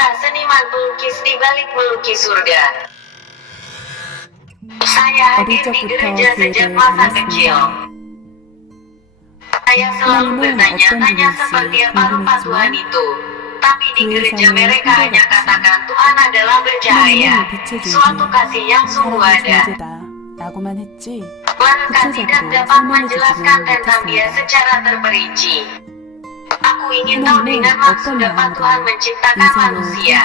Kisah seniman pelukis di balik melukis surga. Saya hadir di gereja sejak masa kecil. Saya selalu bertanya-tanya seperti apa rupa Tuhan itu. Tapi di gereja mereka hanya katakan Tuhan adalah bercahaya, suatu kasih yang sungguh ada. Mereka tidak dapat menjelaskan tentang dia secara terperinci. Aku ingin tahu dengan maksud apa Tuhan menciptakan manusia.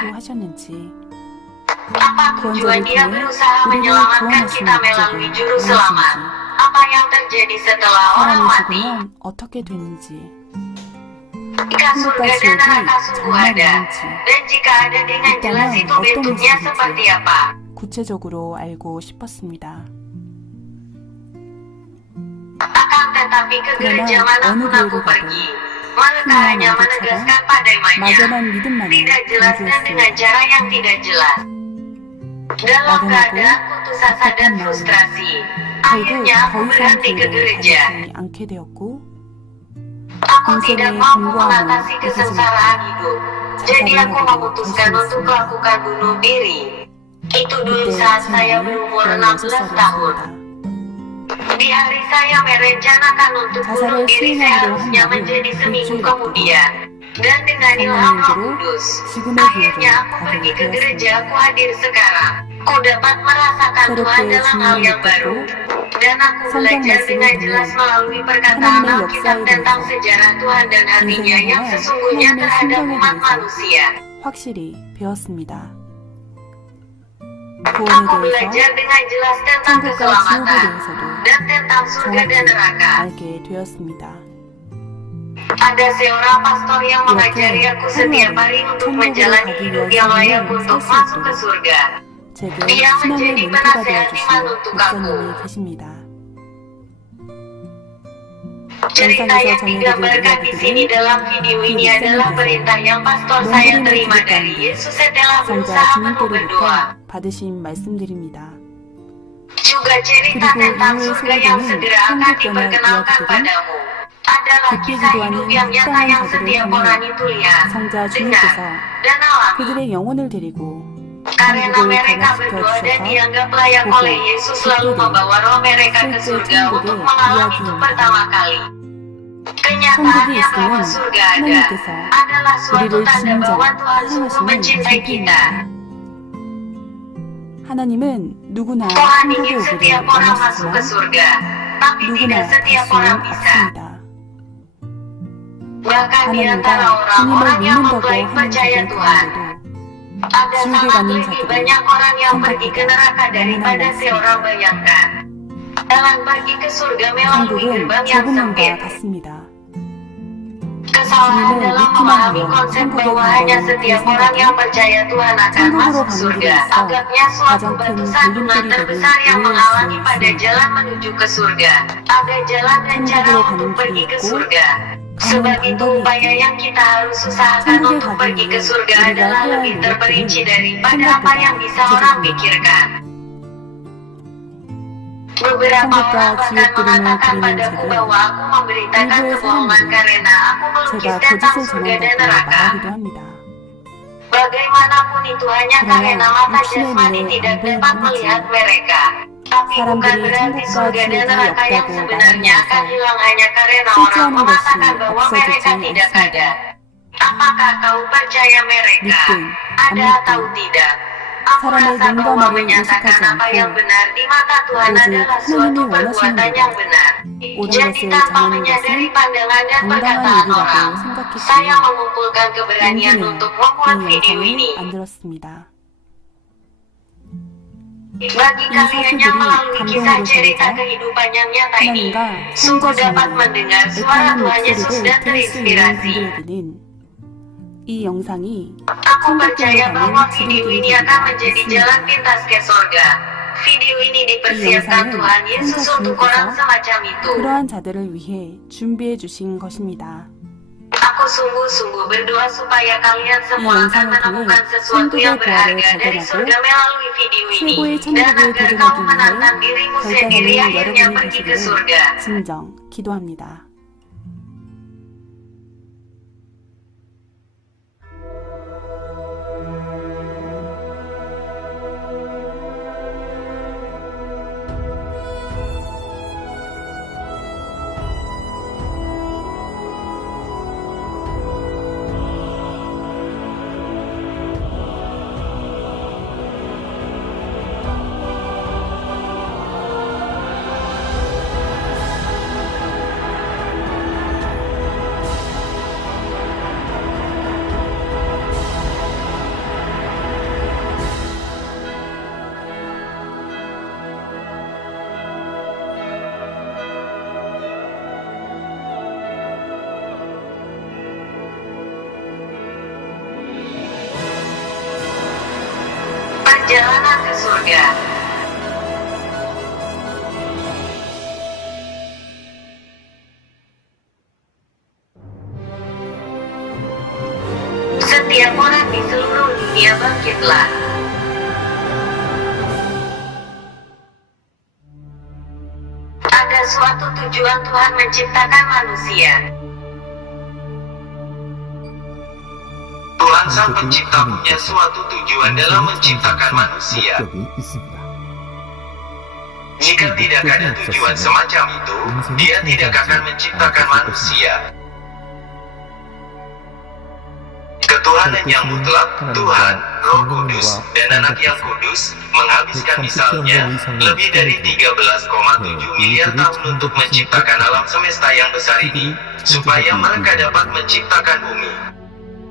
Apa tujuan dia berusaha menyelamatkan kita melalui juru selamat? Apa yang terjadi setelah orang mati? Jika surga dan neraka sungguh ada, dan jika ada dengan jelas itu bentuknya seperti apa? 구체적으로 알고 싶었습니다. Akan tetapi ke gereja manapun aku pergi, mereka hanya menegaskan padanya, tidak jelas dan dengan cara yang tidak jelas. Dalam keadaan putus asa dan frustrasi, akhirnya aku berhenti ke gereja. Aku tidak mampu mengatasi kesengsaraan hidup, jadi aku memutuskan untuk melakukan bunuh diri. Itu dulu saat saya berumur 16 tahun. Di hari saya merencanakan untuk bunuh diri seharusnya menjadi seminggu kemudian. Dan dengan ilham Roh Kudus, akhirnya aku pergi ke gereja aku hadir sekarang. Ku dapat merasakan Tuhan dalam hal yang baru. Dan aku belajar dengan jelas melalui perkataan Alkitab tentang sejarah Tuhan dan hatinya yang sesungguhnya terhadap umat manusia. 확실히 배웠습니다. Aku belajar dengan jelas tentang keselamatan dan tentang surga dan neraka. 알게 되었습니다. Ada seorang pastor yang mengajari aku setiap hari untuk menjalani hidup yang layak untuk masuk ke surga. Dia menjadi penasehat iman untuk aku. Cerita yang digambarkan di sini dalam video ini adalah perintah yang pastor saya terima dari Yesus setelah berusaha penuh berdoa. 받으신 말씀들입니다. Juga cerita tentang surga yang segera akan diperkenalkan padamu. Adalah kisah hidup yang nyata yang setiap orang itu lihat, dengar, dan alami. 그들의 영혼을 데리고 Karena mereka berdoa dan dianggap layak oleh Yesus lalu membawa roh mereka ke surga untuk mengalami itu pertama kali. Kenyataannya bahwa surga ada adalah suatu tanda bahwa Tuhan sungguh mencintai kita. 하나님은 누구나 Tuhan ingin 천국에 setiap 오기를 orang masuk ke 원하시지만 surga, tapi 누구나 tidak setiap orang 갈수 bisa. 없습니다. Bahkan di antara 하나님과 orang-orang 주님을 yang 믿는다고 mengklaim 하는 percaya 자들 Tuhan, 가운데도 ada 지옥에 sangat 가는 lebih 자들이 banyak orang yang pergi ke neraka daripada 너무나 seorang bayangkan. Jalan pergi ke surga melalui 천국은 gerbang yang 좁은 sempit. 문과 같습니다. Kesalahan dalam memahami konsep bahwa hanya setiap orang yang percaya Tuhan akan masuk surga. Agaknya suatu batu sandungan terbesar yang menghalangi pada jalan menuju ke surga. Ada jalan dan cara untuk pergi ke surga. Sebab itu upaya yang kita harus usahakan untuk pergi ke surga adalah lebih terperinci daripada apa yang bisa orang pikirkan. Beberapa orang bahkan mengatakan padaku bahwa aku memberitakan kebohongan karena aku melukis 제가 tentang 거짓을 surga dan 전한다고 neraka. 말하기도 합니다. Bagaimanapun itu hanya karena mata 육신의 jasmani 눈에 tidak 안 보일 dapat 뿐이지. melihat mereka. Tapi bukan 사람들이 berarti 천국과 surga dan 지옥이 neraka yang 없다고 sebenarnya 말한다고 akan hilang hanya karena orang 실제하는 것이 mengatakan bahwa mereka 없어지지 tidak 않습니다. ada. Apakah kau percaya mereka? 믿든 Ada 안 atau 믿든 tidak? Aku 사람의 rasa 눈과 bahwa 말을 menyatakan 의식하지 apa yang 않고 benar di mata Tuhan 오직 adalah suatu 하나님이 perbuatan 원하시는 yang 대로 benar. 옳은 Jadi 것을 tanpa 정하는 menyadari 것은 pandangan dan 당당한 perkataan 일이라고 orang, 생각했기에 saya mengumpulkan keberanian 용기내 untuk membuat 이 video 영상을 ini. 만들었습니다. Bagi kalian yang melalui kisah cerita kehidupan yang nyata ini, 하나님과 sungguh 성자 dapat 중에 mendengar suara 애타는 Tuhan Yesus 목소리를 dan 들을 수 있는 terinspirasi. 분들에게는 이 영상이 Aku percaya 천국길로 bahwa 가는 video 지름길이 ini 되리라 akan menjadi 믿습니다. jalan pintas ke sorga. Video ini dipersiapkan 영상은 Tuhan Yesus 천사 untuk orang 주님께서 semacam itu. 그러한 자들을 위해 준비해 주신 것입니다. Aku sungguh-sungguh berdoa supaya kalian semua akan menemukan sesuatu yang berharga dari surga melalui video ini, 최고의 dan 천국을 agar 도전하기 kamu menantang dirimu 위해 sendiri 결단하는 akhirnya 여러분이 pergi ke 되시기를 surga. 진정 기도합니다. perjalanan ke surga. Setiap orang di seluruh dunia bangkitlah. Ada suatu tujuan Tuhan menciptakan manusia. Tuhan Sang Pencipta punya suatu tujuan dalam menciptakan manusia. Jika tidak ada tujuan semacam itu, Dia tidak akan menciptakan manusia. Ketuhanan yang mutlak, Tuhan, Roh Kudus, dan Anak yang Kudus, menghabiskan misalnya lebih dari 13,7 miliar tahun untuk menciptakan alam semesta yang besar ini, supaya mereka dapat menciptakan bumi.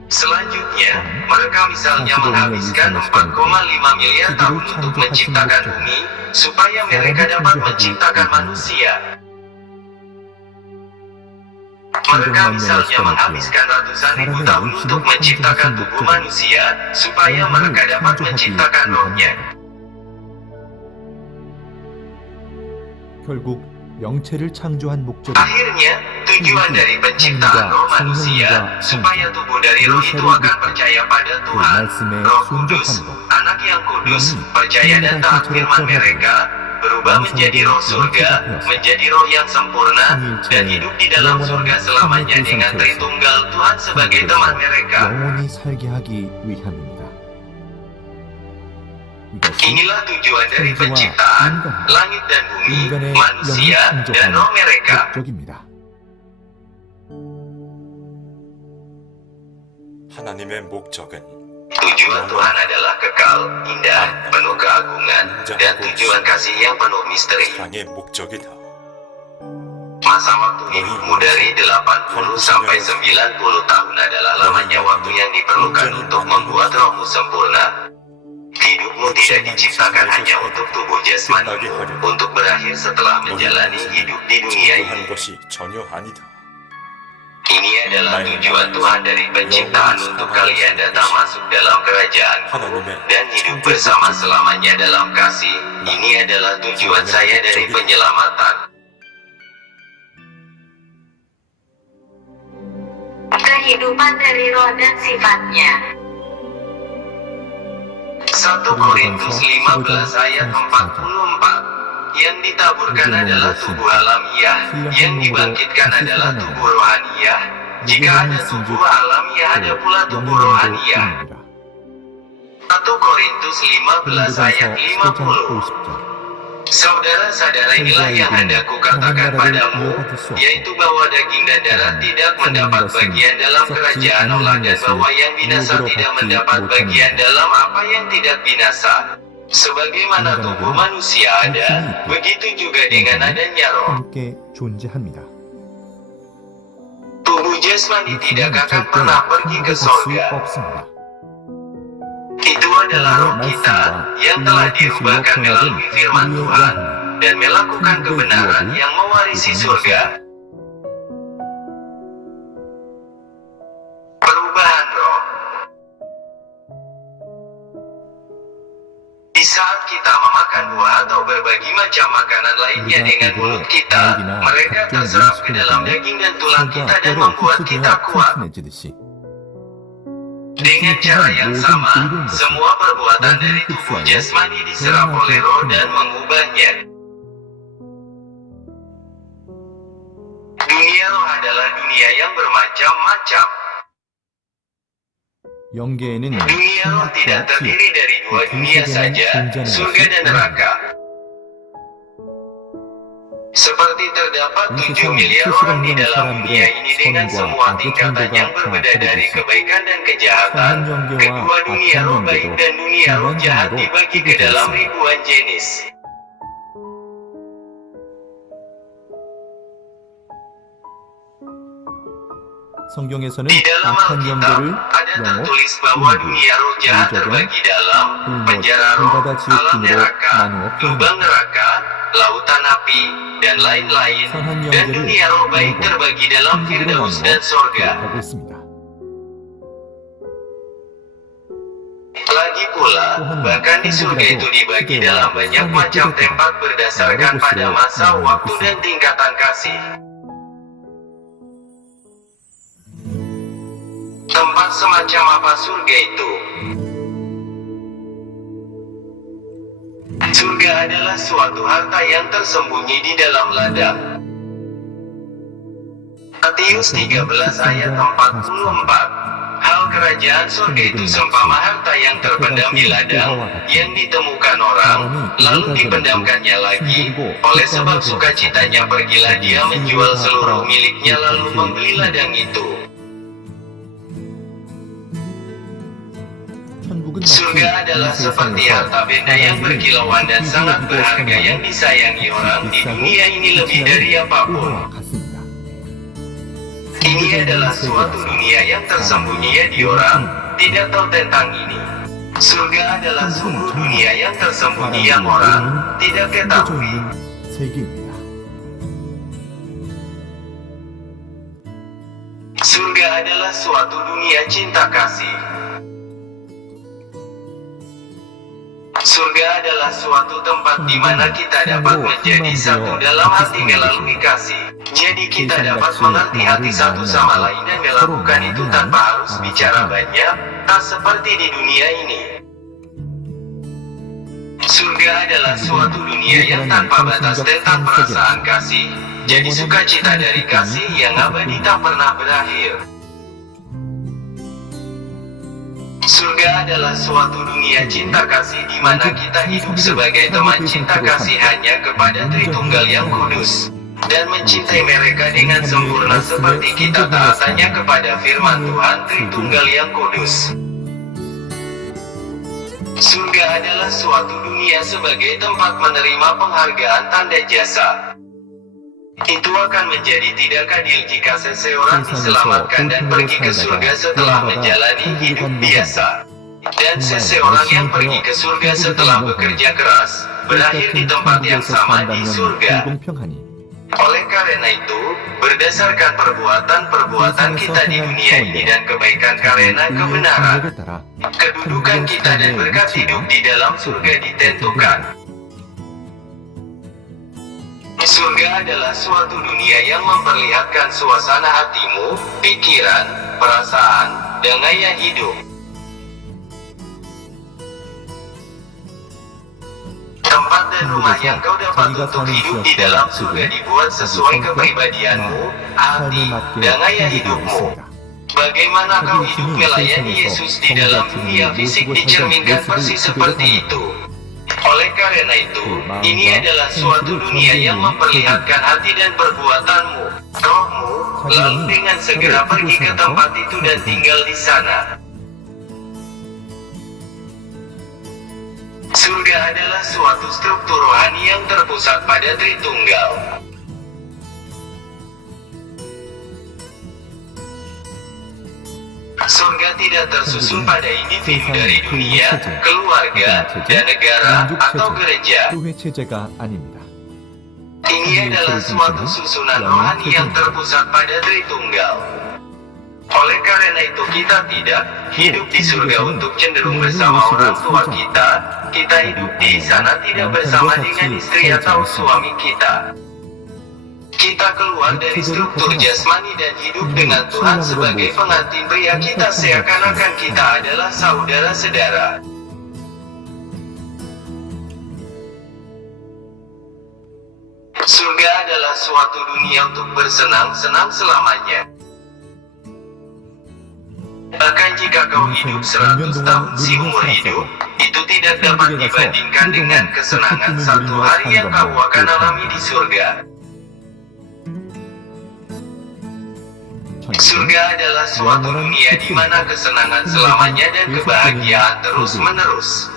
Selanjutnya, mereka misalnya menghabiskan 4,5 miliar tahun untuk menciptakan bumi, supaya mereka dapat menciptakan manusia. Mereka misalnya menghabiskan ratusan ribu tahun untuk menciptakan tubuh manusia, supaya mereka dapat menciptakan rohnya. 결국 영체를 창조한 목적은 Akhirnya, tujuan dari penciptaan roh manusia, supaya tubuh dari roh itu akan percaya pada Tuhan, Roh Kudus, Anak yang Kudus, percaya dan taat firman mereka, berubah menjadi roh surga, menjadi roh yang sempurna, dan hidup di dalam surga selamanya dengan Tritunggal Tuhan sebagai teman mereka. 영원히 살게 하기 위함입니다. Inilah tujuan dari penciptaan, langit dan bumi, manusia, dan roh mereka. 목적입니다. 하나님의 목적은 Tujuan Tuhan adalah kekal, indah, penuh keagungan, dan tujuan kasih yang penuh misteri. 사랑의 목적이다. Masa waktu hidupmu dari 80 sampai 90 tahun adalah lamanya waktu yang diperlukan untuk membuat rohmu sempurna. Hidupmu tidak diciptakan hanya untuk tubuh jasmanimu, untuk berakhir setelah menjalani hidup di dunia ini. 한 것이 전혀 아니다. Ini adalah tujuan Tuhan dari penciptaan untuk kalian datang masuk dalam kerajaan-Ku dan hidup bersama selamanya dalam kasih. Ini adalah tujuan saya dari penyelamatan. Kehidupan dari roh dan sifatnya. 1 Korintus 15 ayat 44. Yang ditaburkan adalah tubuh alamiah, yang dibangkitkan adalah tubuh rohaniah. Jika ada tubuh alamiah, ada pula tubuh rohaniah. 1 Korintus 15 ayat 50. Saudara-saudara, inilah yang hendak kukatakan padamu, yaitu bahwa daging dan darah tidak mendapat bagian dalam kerajaan Allah, dan bahwa yang binasa tidak mendapat bagian dalam apa yang tidak binasa. Sebagaimana tubuh manusia ada, begitu juga dengan adanya roh. 함께 존재합니다. Tubuh jasmani tidak akan pernah pergi ke sorga. 없습니다. Itu adalah roh kita yang telah diubahkan melalui firman Tuhan dan melakukan kebenaran yang mewarisi surga. Perubahan roh. Di saat kita memakan buah atau berbagi macam makanan lainnya dengan mulut kita, mereka terserap ke dalam daging dan tulang kita dan membuat kita kuat. Dengan cara yang sama, semua perbuatan dari tubuh jasmani diserap oleh roh dan mengubahnya. Dunia roh adalah dunia yang bermacam-macam. 영계에는 Dunia roh tidak terdiri dari dua dunia saja, surga dan neraka. Seperti terdapat 7 miliar orang di dalam dunia ini dengan semua tingkatan yang berbeda dari kebaikan dan kejahatan. Kedua dunia roh baik dan dunia roh jahat dibagi ke dalam ribuan jenis. 성경에서는 Di dalam 악한 Alkitab 영계를 ada 영어, tertulis bahwa dunia roh jahat terbagi dalam penjara roh, alam neraka, lubang neraka, lautan api, dan lain-lain. Dan dunia roh baik terbagi dalam Firdaus dan sorga. 기록하고 있습니다. Lagi pula, bahkan di surga itu dibagi dalam banyak macam tempat berdasarkan pada masa, waktu, dan tingkatan kasih. Tempat semacam apa surga itu? Surga adalah suatu harta yang tersembunyi di dalam ladang. Matius 13 ayat 44. Hal kerajaan surga itu seumpama harta yang terpendam di ladang, yang ditemukan orang, lalu dipendamkannya lagi. Oleh sebab sukacitanya pergilah dia menjual seluruh miliknya lalu membeli ladang itu. Surga adalah seperti harta benda yang berkilauan dan sangat berharga yang disayangi orang di dunia ini lebih dari apapun. Ini adalah suatu dunia yang tersembunyi ya di orang, tidak tahu tentang ini. Surga adalah sungguh dunia yang tersembunyi yang orang tidak ketahui. 세계입니다. Surga adalah suatu dunia cinta kasih. Surga adalah suatu tempat di mana kita dapat menjadi satu dalam hati melalui kasih. Jadi kita dapat mengerti hati satu sama lain dan melakukan itu tanpa harus bicara banyak, tak seperti di dunia ini. Surga adalah suatu dunia yang tanpa batas tentang perasaan kasih. Jadi sukacita dari kasih yang abadi tak pernah berakhir. Surga adalah suatu dunia cinta kasih di mana kita hidup sebagai teman cinta kasih hanya kepada Tritunggal yang kudus, dan mencintai mereka dengan sempurna seperti kita taat hanya kepada firman Tuhan Tritunggal yang kudus. Surga adalah suatu dunia sebagai tempat menerima penghargaan tanda jasa. Itu akan menjadi tidak adil jika seseorang diselamatkan dan pergi ke surga setelah menjalani hidup biasa, dan seseorang yang pergi ke surga setelah bekerja keras berakhir di tempat yang sama di surga. Oleh karena itu, berdasarkan perbuatan-perbuatan kita di dunia ini dan kebaikan karena kebenaran, kedudukan kita dan berkat hidup di dalam surga ditentukan. Surga adalah suatu dunia yang memperlihatkan suasana hatimu, pikiran, perasaan, dan gaya hidup. Tempat dan rumah yang kau dapat untuk hidup di dalam surga dibuat sesuai kepribadianmu, hati, dan gaya hidupmu. Bagaimana kau hidup melayani Yesus di dalam dunia fisik dicerminkan persis seperti itu. Oleh karena itu, ini adalah suatu dunia yang memperlihatkan hati dan perbuatanmu, rohmu, lalu dengan segera pergi ke tempat itu dan tinggal di sana. Surga adalah suatu struktur rohani yang terpusat pada Tritunggal. Surga tidak tersusun pada individu dari dunia, keluarga, dan negara, atau gereja. 교회 체제가 아닙니다. Ini adalah suatu susunan rohani yang terpusat pada Tritunggal. Oleh karena itu kita tidak hidup di surga untuk cenderung bersama orang tua kita. Kita hidup di sana tidak bersama dengan istri atau suami kita. Kita keluar dari struktur jasmani dan hidup dengan Tuhan sebagai pengantin pria kita seakan-akan kita adalah saudara-saudara. Surga adalah suatu dunia untuk bersenang-senang selamanya. Bahkan jika kau hidup 100 tahun seumur hidup, itu tidak dapat dibandingkan dengan kesenangan satu hari yang kau akan alami di surga. Surga adalah suatu dunia di mana kesenangan selamanya dan kebahagiaan terus-menerus.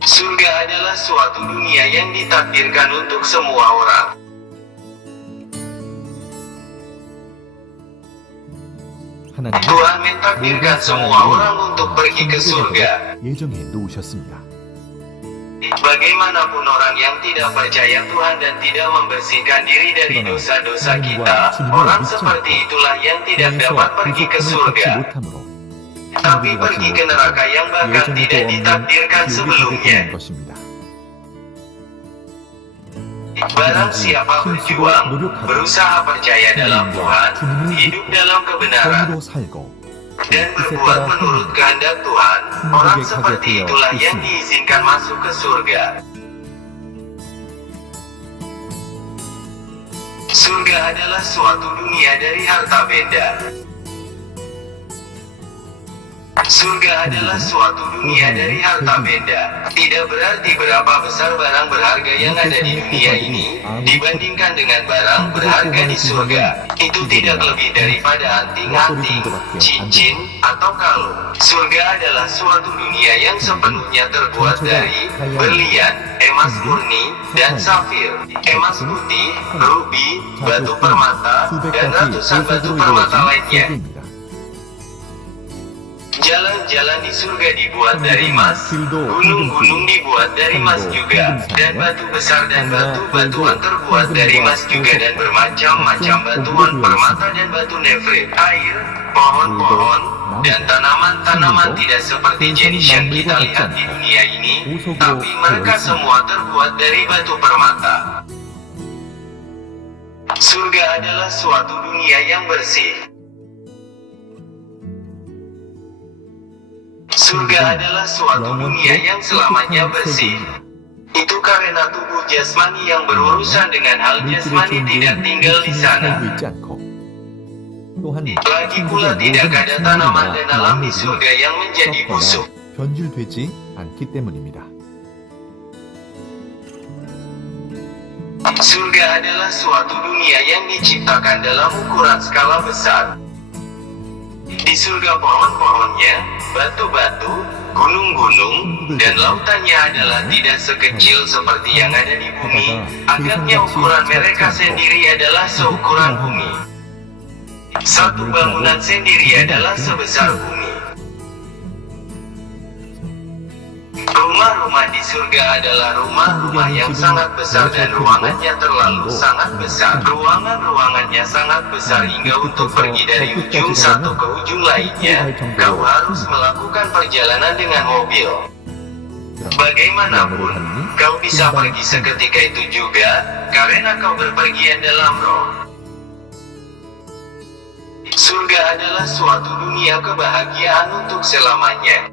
Surga adalah suatu dunia yang ditakdirkan untuk semua orang. Tuhan mentakdirkan semua orang untuk pergi ke surga. 예정해 놓으셨습니다. Bagaimanapun orang yang tidak percaya Tuhan dan tidak membersihkan diri dari dosa-dosa kita, orang seperti itulah yang tidak dapat pergi ke surga, tapi pergi ke neraka yang bahkan tidak ditakdirkan sebelumnya. Barang siapa berjuang, berusaha percaya dalam Tuhan, hidup dalam kebenaran, dan berbuat menurut kehendak Tuhan, orang seperti itulah yang diizinkan masuk ke surga. Surga adalah suatu dunia dari harta benda. Surga adalah suatu dunia dari harta benda. Tidak berarti berapa besar barang berharga yang ada di dunia ini dibandingkan dengan barang berharga di surga. Itu tidak lebih daripada anting-anting, cincin, atau kalung. Surga adalah suatu dunia yang sepenuhnya terbuat dari berlian, emas murni, dan safir, emas putih, rubi, batu permata, dan ratusan batu permata lainnya. Jalan-jalan di surga dibuat dari emas, gunung-gunung dibuat dari emas juga, dan batu besar dan batu-batuan terbuat dari emas juga, dan bermacam-macam batuan permata dan batu nefrit, air, pohon-pohon, dan tanaman-tanaman tidak seperti jenis yang kita lihat di dunia ini, tapi mereka semua terbuat dari batu permata. Surga adalah suatu dunia yang bersih. Surga adalah suatu dunia yang selamanya bersih. Itu karena tubuh jasmani yang berurusan dengan hal jasmani tidak tinggal di sana. Lagi pula tidak ada tanaman dan alam di surga yang menjadi busuk. 변질되지 않기 때문입니다. Surga adalah suatu dunia yang diciptakan dalam ukuran skala besar. Di surga pohon-pohonnya, batu-batu, gunung-gunung, dan lautannya adalah tidak sekecil seperti yang ada di bumi. Agaknya ukuran mereka sendiri adalah seukuran bumi. Satu bangunan sendiri adalah sebesar bumi. Rumah-rumah di surga adalah rumah-rumah yang sangat besar dan ruangannya terlalu sangat besar. Ruangan-ruangannya sangat besar hingga untuk pergi dari ujung satu ke ujung lainnya, kau harus melakukan perjalanan dengan mobil. Bagaimanapun, kau bisa pergi seketika itu juga, karena kau berpergian dalam roh. Surga adalah suatu dunia kebahagiaan untuk selamanya.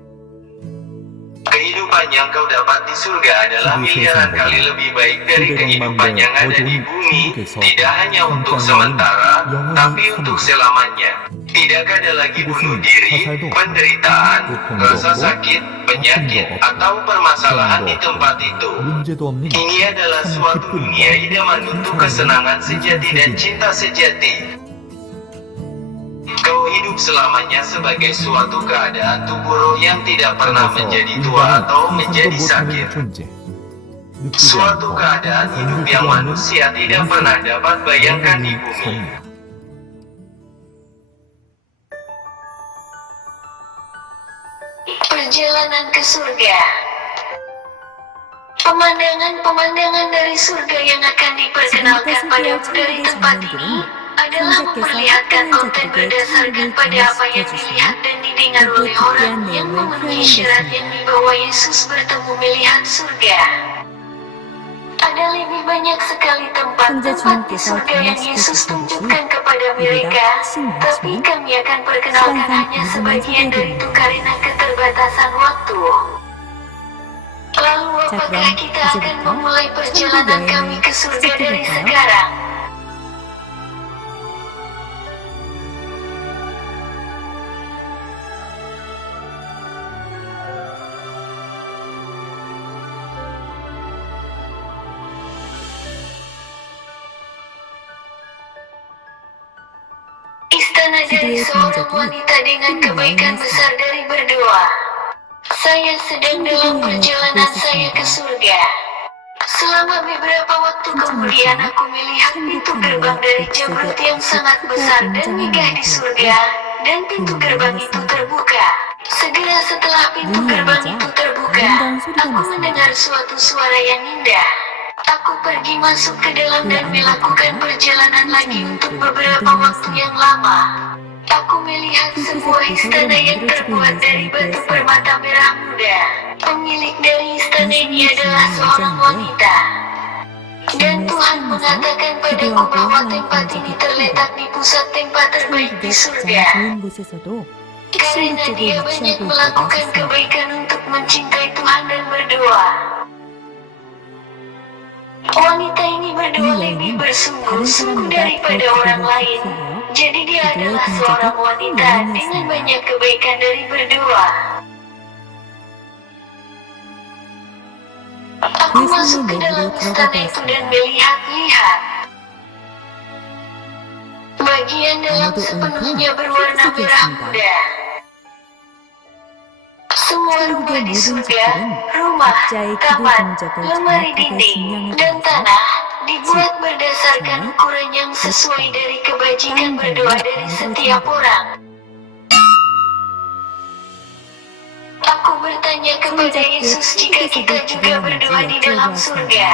Kehidupan yang kau dapat di surga adalah miliaran kali lebih baik dari kehidupan yang ada di bumi, tidak hanya untuk sementara, tapi untuk selamanya. Tidak ada lagi bunuh diri, penderitaan, rasa sakit, penyakit, atau permasalahan di tempat itu. Ini adalah suatu dunia idaman untuk kesenangan sejati dan cinta sejati. Kau hidup selamanya sebagai suatu keadaan tubuh roh yang tidak pernah menjadi tua atau menjadi sakit. Suatu keadaan hidup yang manusia tidak pernah dapat bayangkan di bumi. Perjalanan ke surga. Pemandangan-pemandangan dari surga yang akan diperkenalkan padamu dari tempat ini adalah memperlihatkan konten berdasarkan pada apa yang dilihat dan didengar oleh orang yang memenuhi syarat yang dibawa Yesus bertemu melihat surga. Ada lebih banyak sekali tempat-tempat di surga yang Yesus tunjukkan kepada mereka, tapi kami akan perkenalkan hanya sebagian dari itu karena keterbatasan waktu. Lalu apakah kita akan memulai perjalanan kami ke surga dari sekarang? Istana dari seorang wanita dengan kebaikan besar dari berdoa. Saya sedang dalam perjalanan saya ke surga. Selama beberapa waktu kemudian aku melihat pintu gerbang dari Jabrut yang sangat besar dan megah di surga, dan pintu gerbang itu terbuka. Segera setelah pintu Bunyi yang gerbang jauh, itu terbuka, alunan sudah aku masuk. mendengar suatu suara yang indah. Aku pergi masuk ke dalam dan melakukan perjalanan lagi untuk beberapa waktu yang lama. Aku melihat sebuah istana yang terbuat dari batu permata merah muda. Pemilik dari istana ini adalah seorang wanita. Dan Tuhan mengatakan padaku bahwa tempat ini terletak di pusat tempat terbaik di surga. 좋은 곳에서도 Karena dia banyak melakukan kebaikan untuk mencintai Tuhan dan berdoa. Wanita ini berdoa lebih bersungguh-sungguh daripada orang lain. Jadi dia adalah seorang wanita dengan banyak kebaikan dari berdoa. Aku masuk ke dalam istana itu dan melihat-lihat. Bagian dalam sepenuhnya berwarna merah muda. Semua rumah di surga, rumah, taman, lemari dinding, dan tanah dibuat berdasarkan ukuran yang sesuai dari kebajikan berdoa dari setiap orang. Aku bertanya kepada Yesus jika kita juga berdoa di dalam surga.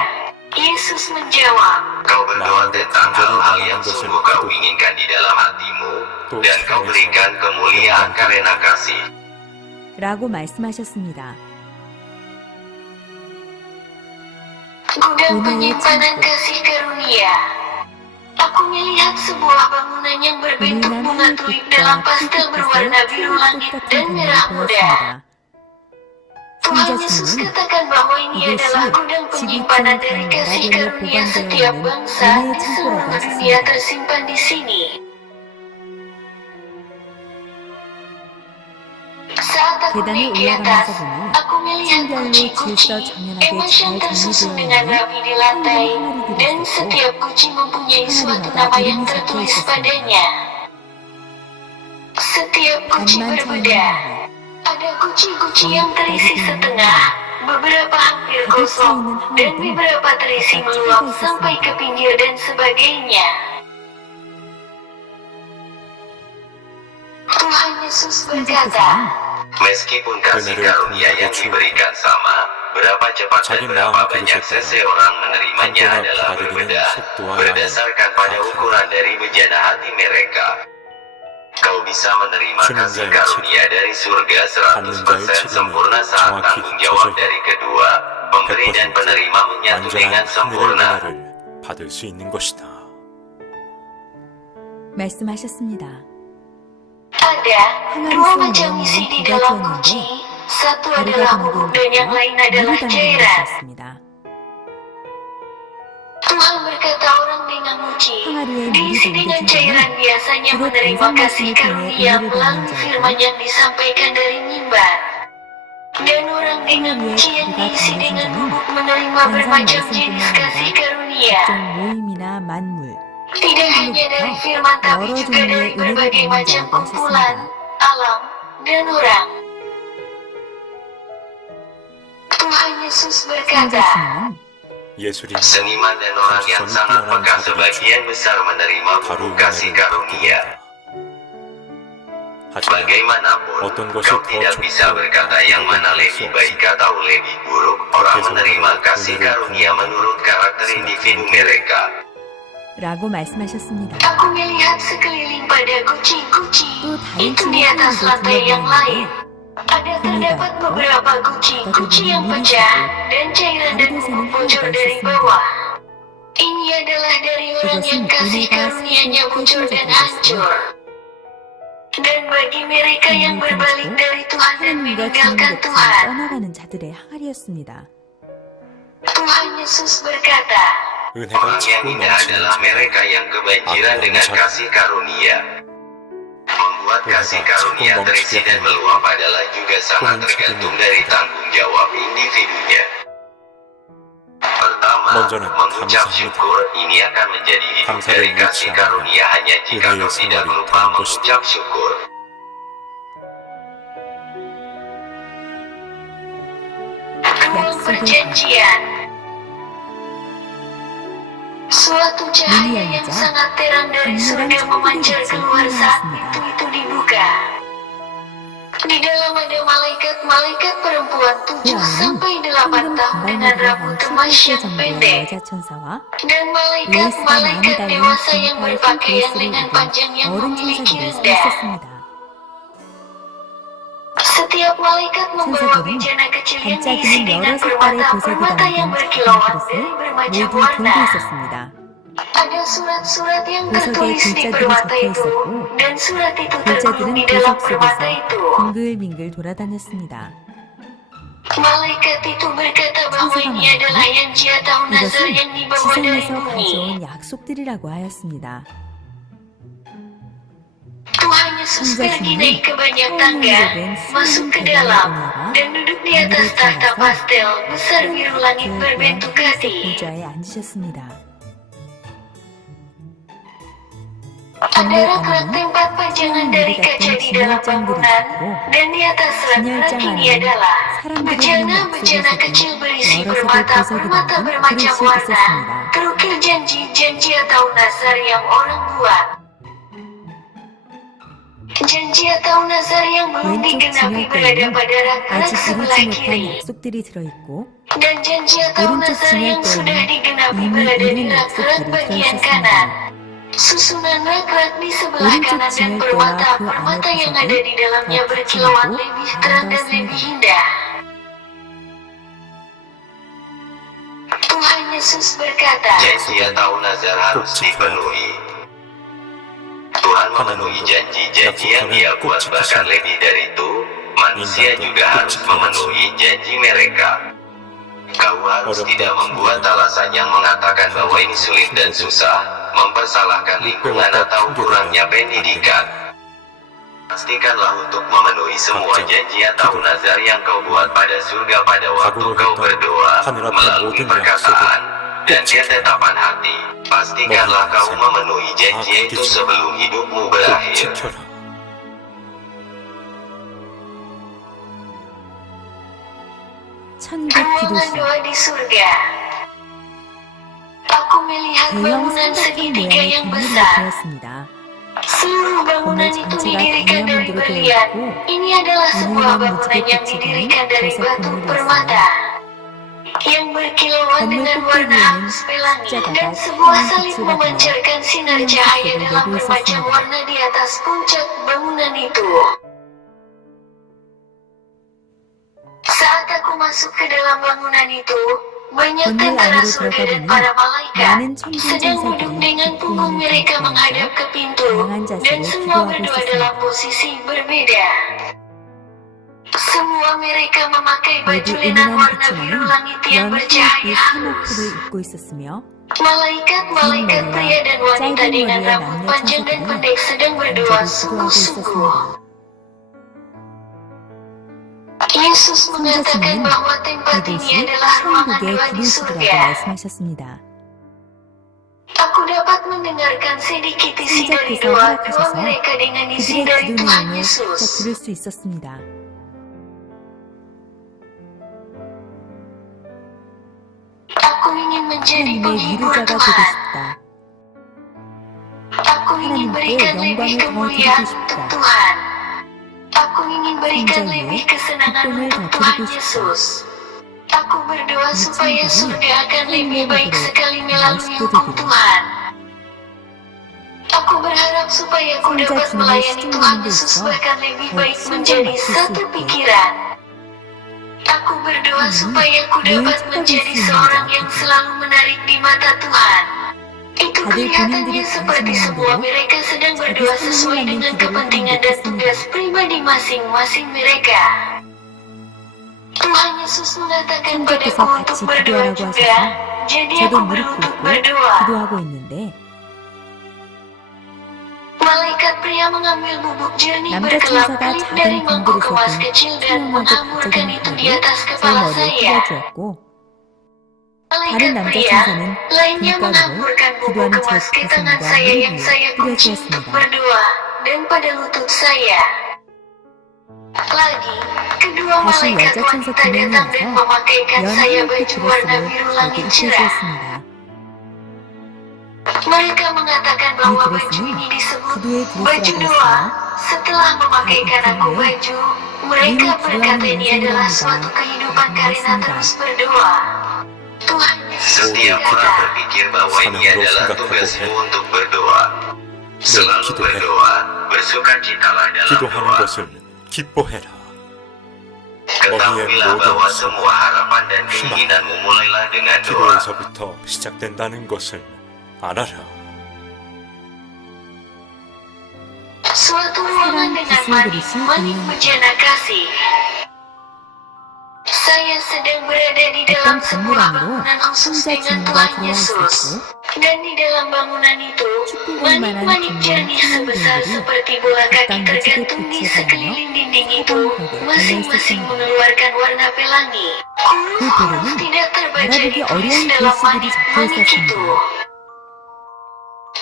Yesus menjawab, Kau berdoa tentang hal-hal yang sungguh kau inginkan di dalam hatimu, dan kau berikan kemuliaan karena kasih. 라고 말씀하셨습니다. Gudang penyimpanan kasih karunia. Aku melihat sebuah bangunan yang berbentuk bunga tulip dalam pastel berwarna biru langit dan merah muda. Tuhan Yesus katakan bahwa ini adalah gudang penyimpanan dari kasih karunia setiap bangsa di seluruh dunia tersimpan di sini. Saat aku naik di atas, aku melihat guci-guci emas yang tersusun dengan rapi di lantai, dan setiap guci mempunyai suatu nama yang tertulis padanya. Setiap guci berbeda. Ada guci-guci yang terisi setengah, beberapa hampir kosong, dan beberapa terisi meluap sampai ke pinggir dan sebagainya. Tuhan Yesus berkata, Meskipun kasih karunia yang diberikan sama, berapa cepat dan berapa banyak seseorang menerimanya adalah berbeda, berdasarkan pada ukuran dari bejana hati mereka. Kau bisa menerima kasih karunia dari surga 100% sempurna saat tanggung jawab dari kedua, pemberi dan penerima menyatu dengan 완전한 하늘의 sempurna. 은혜를 받을 수 있는 것이다. 말씀하셨습니다. ada dua macam isi di dalam guci, satu adalah huruf dan yang lain adalah cairan. Tuhan berkata orang dengan guci, diisi dengan cairan biasanya menerima kasih karunia melalui firman yang disampaikan dari mimbar. Dan orang dengan guci yang diisi dengan bubuk menerima bermacam jenis kasih karunia. 모임이나 만물, Tidak hanya dari firman tapi juga dari berbagai macam kumpulan, alam, dan orang. Tuhan Yesus berkata, 예수님 Seniman dan orang yang sangat peka sebagian besar menerima 바로 bubuk kasih 은혜를 karunia. 하지만 Bagaimanapun, 어떤 것이 kau 더 tidak 좋고 bisa berkata yang mana lebih baik atau lebih buruk. Orang menerima kasih karunia menurut karakter individu mereka. 라고 말씀하셨습니다. aku melihat sekeliling pada guci-guci itu di atas lantai yang lain. Ada terdapat beberapa guci yang pecah dan cairan dan bubuk bocor dari bawah. Ini adalah dari orang yang kasih karunia-Nya bocor dan hancur. Dan bagi mereka yang berbalik dari Tuhan dan meninggalkan Tuhan, 떠나가는 자들의 항아리였습니다. Tuhan Yesus berkata, 은혜가 Orang yang 차고 indah adalah 넘치는 mereka yang kebanjiran dengan kasih karunia. Membuat kasih karunia terisi dan meluap adalah juga sangat tergantung dari tanggung jawab individunya. Pertama, 먼저는 mengucap 감사합니다. syukur ini akan menjadi hidup 감사를 dari kasih 잃지 karunia hanya jika 은혜의 kau tidak 생활이 lupa 되는 것이다. mengucap syukur. Ruang perjanjian. Suatu cahaya yang sangat terang dari surga memancar keluar saat pintu itu dibuka. Di dalam ada malaikat perempuan 7 sampai 8 tahun dengan rambut emas yang pendek. 여자 천사와 Dan malaikat dewasa yang berpakaian lengan panjang yang 어른 memiliki 천사들이 서 rendah. 있었습니다. Setiap malaikat membawa 천사들은 bejana kecil yang diisi 반짝이는 dengan 여러 색깔의 permata 보석이 yang 담긴 berkilauan 작은 dari 그릇을 bermacam 모두 warna. 들고 있었습니다. Ada surat-surat yang 보석에 tertulis di 글자들이 permata 적혀 itu, 있었고 dan surat itu tergulung 글자들은 di dalam 보석 permata 속에서 itu. 빙글빙글 돌아다녔습니다. Malaikat itu berkata bahwa ini adalah yang Dia tahu nazar 이것은 yang dibawa dari 지상에서 bumi. 가져온 약속들이라고 하였습니다. Tuhan Yesus pergi naik ke banyak tangga, masuk ke dalam, dan duduk di atas tahta pastel besar biru langit berbentuk hati. 의자에 앉으셨습니다. Ada rak-rak tempat pajangan dari kaca di dalam bangunan, dan di atas rak-rak ini adalah bejana-bejana kecil berisi permata bermacam warna, kerukir janji atau nazar yang orang buat. Janji atau nazar yang belum 왼쪽 digenapi berada 진열대에는 pada rak-rak 아직 sebelah 이루지 못한 kiri, 약속들이 들어있고 dan janji atau 오른쪽 nazar yang sudah 진열대에는 digenapi 이미 berada di 이룬 rak-rak 약속들이 bagian kanan. 들어있었습니다. Susunan rak-rak di sebelah 오른쪽 kanan dan 진열대와 permata 그 yang 안의 ada di dalamnya 구석은 berkilauan 더 lebih terang dan lebih indah. Tuhan Yesus berkata, Janji atau nazar harus dipenuhi. Tuhan memenuhi janji-janji yang Dia buat, bahkan lebih dari itu, manusia juga harus memenuhi janji mereka. Kau harus tidak membuat alasan yang mengatakan bahwa ini sulit dan susah, mempersalahkan lingkungan atau kurangnya pendidikan. Pastikanlah untuk memenuhi semua janji atau nazar yang kau buat pada surga pada waktu kau berdoa melalui perkataan dan ketetapan hati. Pastikanlah kau memenuhi janji itu sebelum hidupmu 꼭 berakhir. 지켜라. 천국 ruangan 기도실 doa di surga. Aku melihat 대형 bangunan 삼각형 segitiga 모양의 yang 건물로 besar. 되었습니다. Seluruh bangunan 건물 itu 전체가 didirikan dari 다이아몬드로 되어 berlian. 있고 Ini adalah sebuah 은은한 bangunan 무지개 yang 빛이 didirikan 나는 dari 보석 batu 건물이었어요. permata yang berkilauan 건물 dengan warna 꼭대기에는 halus pelangi 십자가가 dan sebuah 푸른 salib 빛을 memancarkan sinar 푸른 cahaya 빛을 dalam 내고 bermacam 있었습니다. warna di atas puncak bangunan itu. Saat aku masuk ke dalam bangunan itu, banyak 건물 tentara 안으로 surga dan 들어가 para 보니 malaikat 많은 천군 sedang duduk 천사들이 dengan punggung 뒷부분을 mereka 감싸면서 menghadap ke pintu, 다양한 dan 자세로 semua 기도하고 berdoa 있었습니다. dalam posisi berbeda. Semua mereka memakai baju 모두 lenan 은은한 warna biru 빛이 langit 나는 yang bercahaya 연꽃빛 halus. 사모프를 입고 있었으며 Malaikat pria dan wanita 짧은 dengan 머리의 rambut 남녀 panjang dan 천사들이 pendek sedang berdoa 간절히 기도하고 sungguh-sungguh. 있었습니다. Yesus mengatakan 성자님은 bahwa tempat ini 이곳이 adalah ruangan 천국의 doa di 기도실이라고 surga. 말씀하셨습니다. Aku dapat mendengarkan sedikit isi dari 성자께서 doa 허락하셔서 mereka dengan isi 그들의 dari 기도 Tuhan 내용을 직접 Yesus. 들을 수 있었습니다. Aku ingin menjadi 하나님의 penghibur 위로자가 되고 Tuhan. 싶다. Aku ingin 하나님께 berikan lebih 영광을 더 kemuliaan 드리고 untuk 싶다. Tuhan. Aku ingin berikan 성전에 lebih kesenangan 기쁨을 untuk 더 Tuhan 드리고 싶다. Yesus. Aku berdoa 이 supaya 친구는 surga akan lebih 하나님의 baik 법으로 sekali 더 melalui 멋있게 hukum 되기를. Tuhan. Aku berharap supaya aku 성자 dapat 주님의 melayani Tuhan 시종하는 데 Yesus 있어 bahkan lebih 더 baik 친절 menjadi 맡길 수 satu 있게. pikiran. Aku berdoa 하나님, supaya aku 늘 dapat 찾아볼 menjadi 수 있는 seorang 자. yang selalu menarik di mata Tuhan. Itu 다들 kelihatannya 본인들이 seperti 관심 semua 있는 mereka sedang 자기 berdoa sesuai 생명을 dengan 기도를 kepentingan 하는 dan 듯 tugas 했습니다. pribadi masing-masing mereka. Tuhan Yesus mengatakan 성자께서 padaku untuk 같이 berdoa 기도하라고 juga. 하셔서 Jadi 저도 aku 무릎 berlutut 꿇고 berdoa. 기도하고 있는데 Malaikat pria mengambil bubuk jernih 남자 berkelap 천사가 kelip 작은 dari mangkuk 방구를 kemas 쏟은 kecil dan 투명하고 menghamburkan 반짝이는 itu di 불을 atas 제 kepala 머리에 saya. 뿌려주었고 Malaikat 다른 남자 pria 천사는 lainnya 금가루를 menghamburkan bubuk 기도하는 제 kemas ke tangan 가슴과 saya 무릎 yang 위에 saya kunci untuk 뿌려주었습니다. berdoa dan pada lutut saya. Lagi, kedua 다시 malaikat 여자 천사 wanita 두 명이 datang dan 와서 memakaikan saya 연하빛 baju warna 드레스를 biru 저에게 langit cerah. 입혀주었습니다. Mereka mengatakan 이 bahwa baju 드레스는 ini disebut 기도의 baju 드레스라고 doa 했으며 Setelah memakaikan aku baju, mereka berkata ini adalah suatu kehidupan karena terus berdoa. Tuhan Yesus Setiap orang berkata, berpikir bahwa ini adalah tugasmu untuk berdoa. Selalu berdoa, bersukacitalah dalam 기도하는 doa. 것을 기뻐해라. Ketahuilah bahwa semua harapan dan keinginanmu mulailah dengan doa. 기도에서부터 시작된다는 것을 알아라. suatu ruangan dengan manik bejana kasih. Saya sedang berada di dalam sebuah bangunan khusus dengan Tuhan Yesus. Dan di dalam bangunan itu, manik-manik jernih sebesar seperti bola kaki tergantung di sekeliling dinding itu, masing-masing mengeluarkan warna pelangi. Huruf-huruf tidak terbaca ditulis dalam manik-manik itu.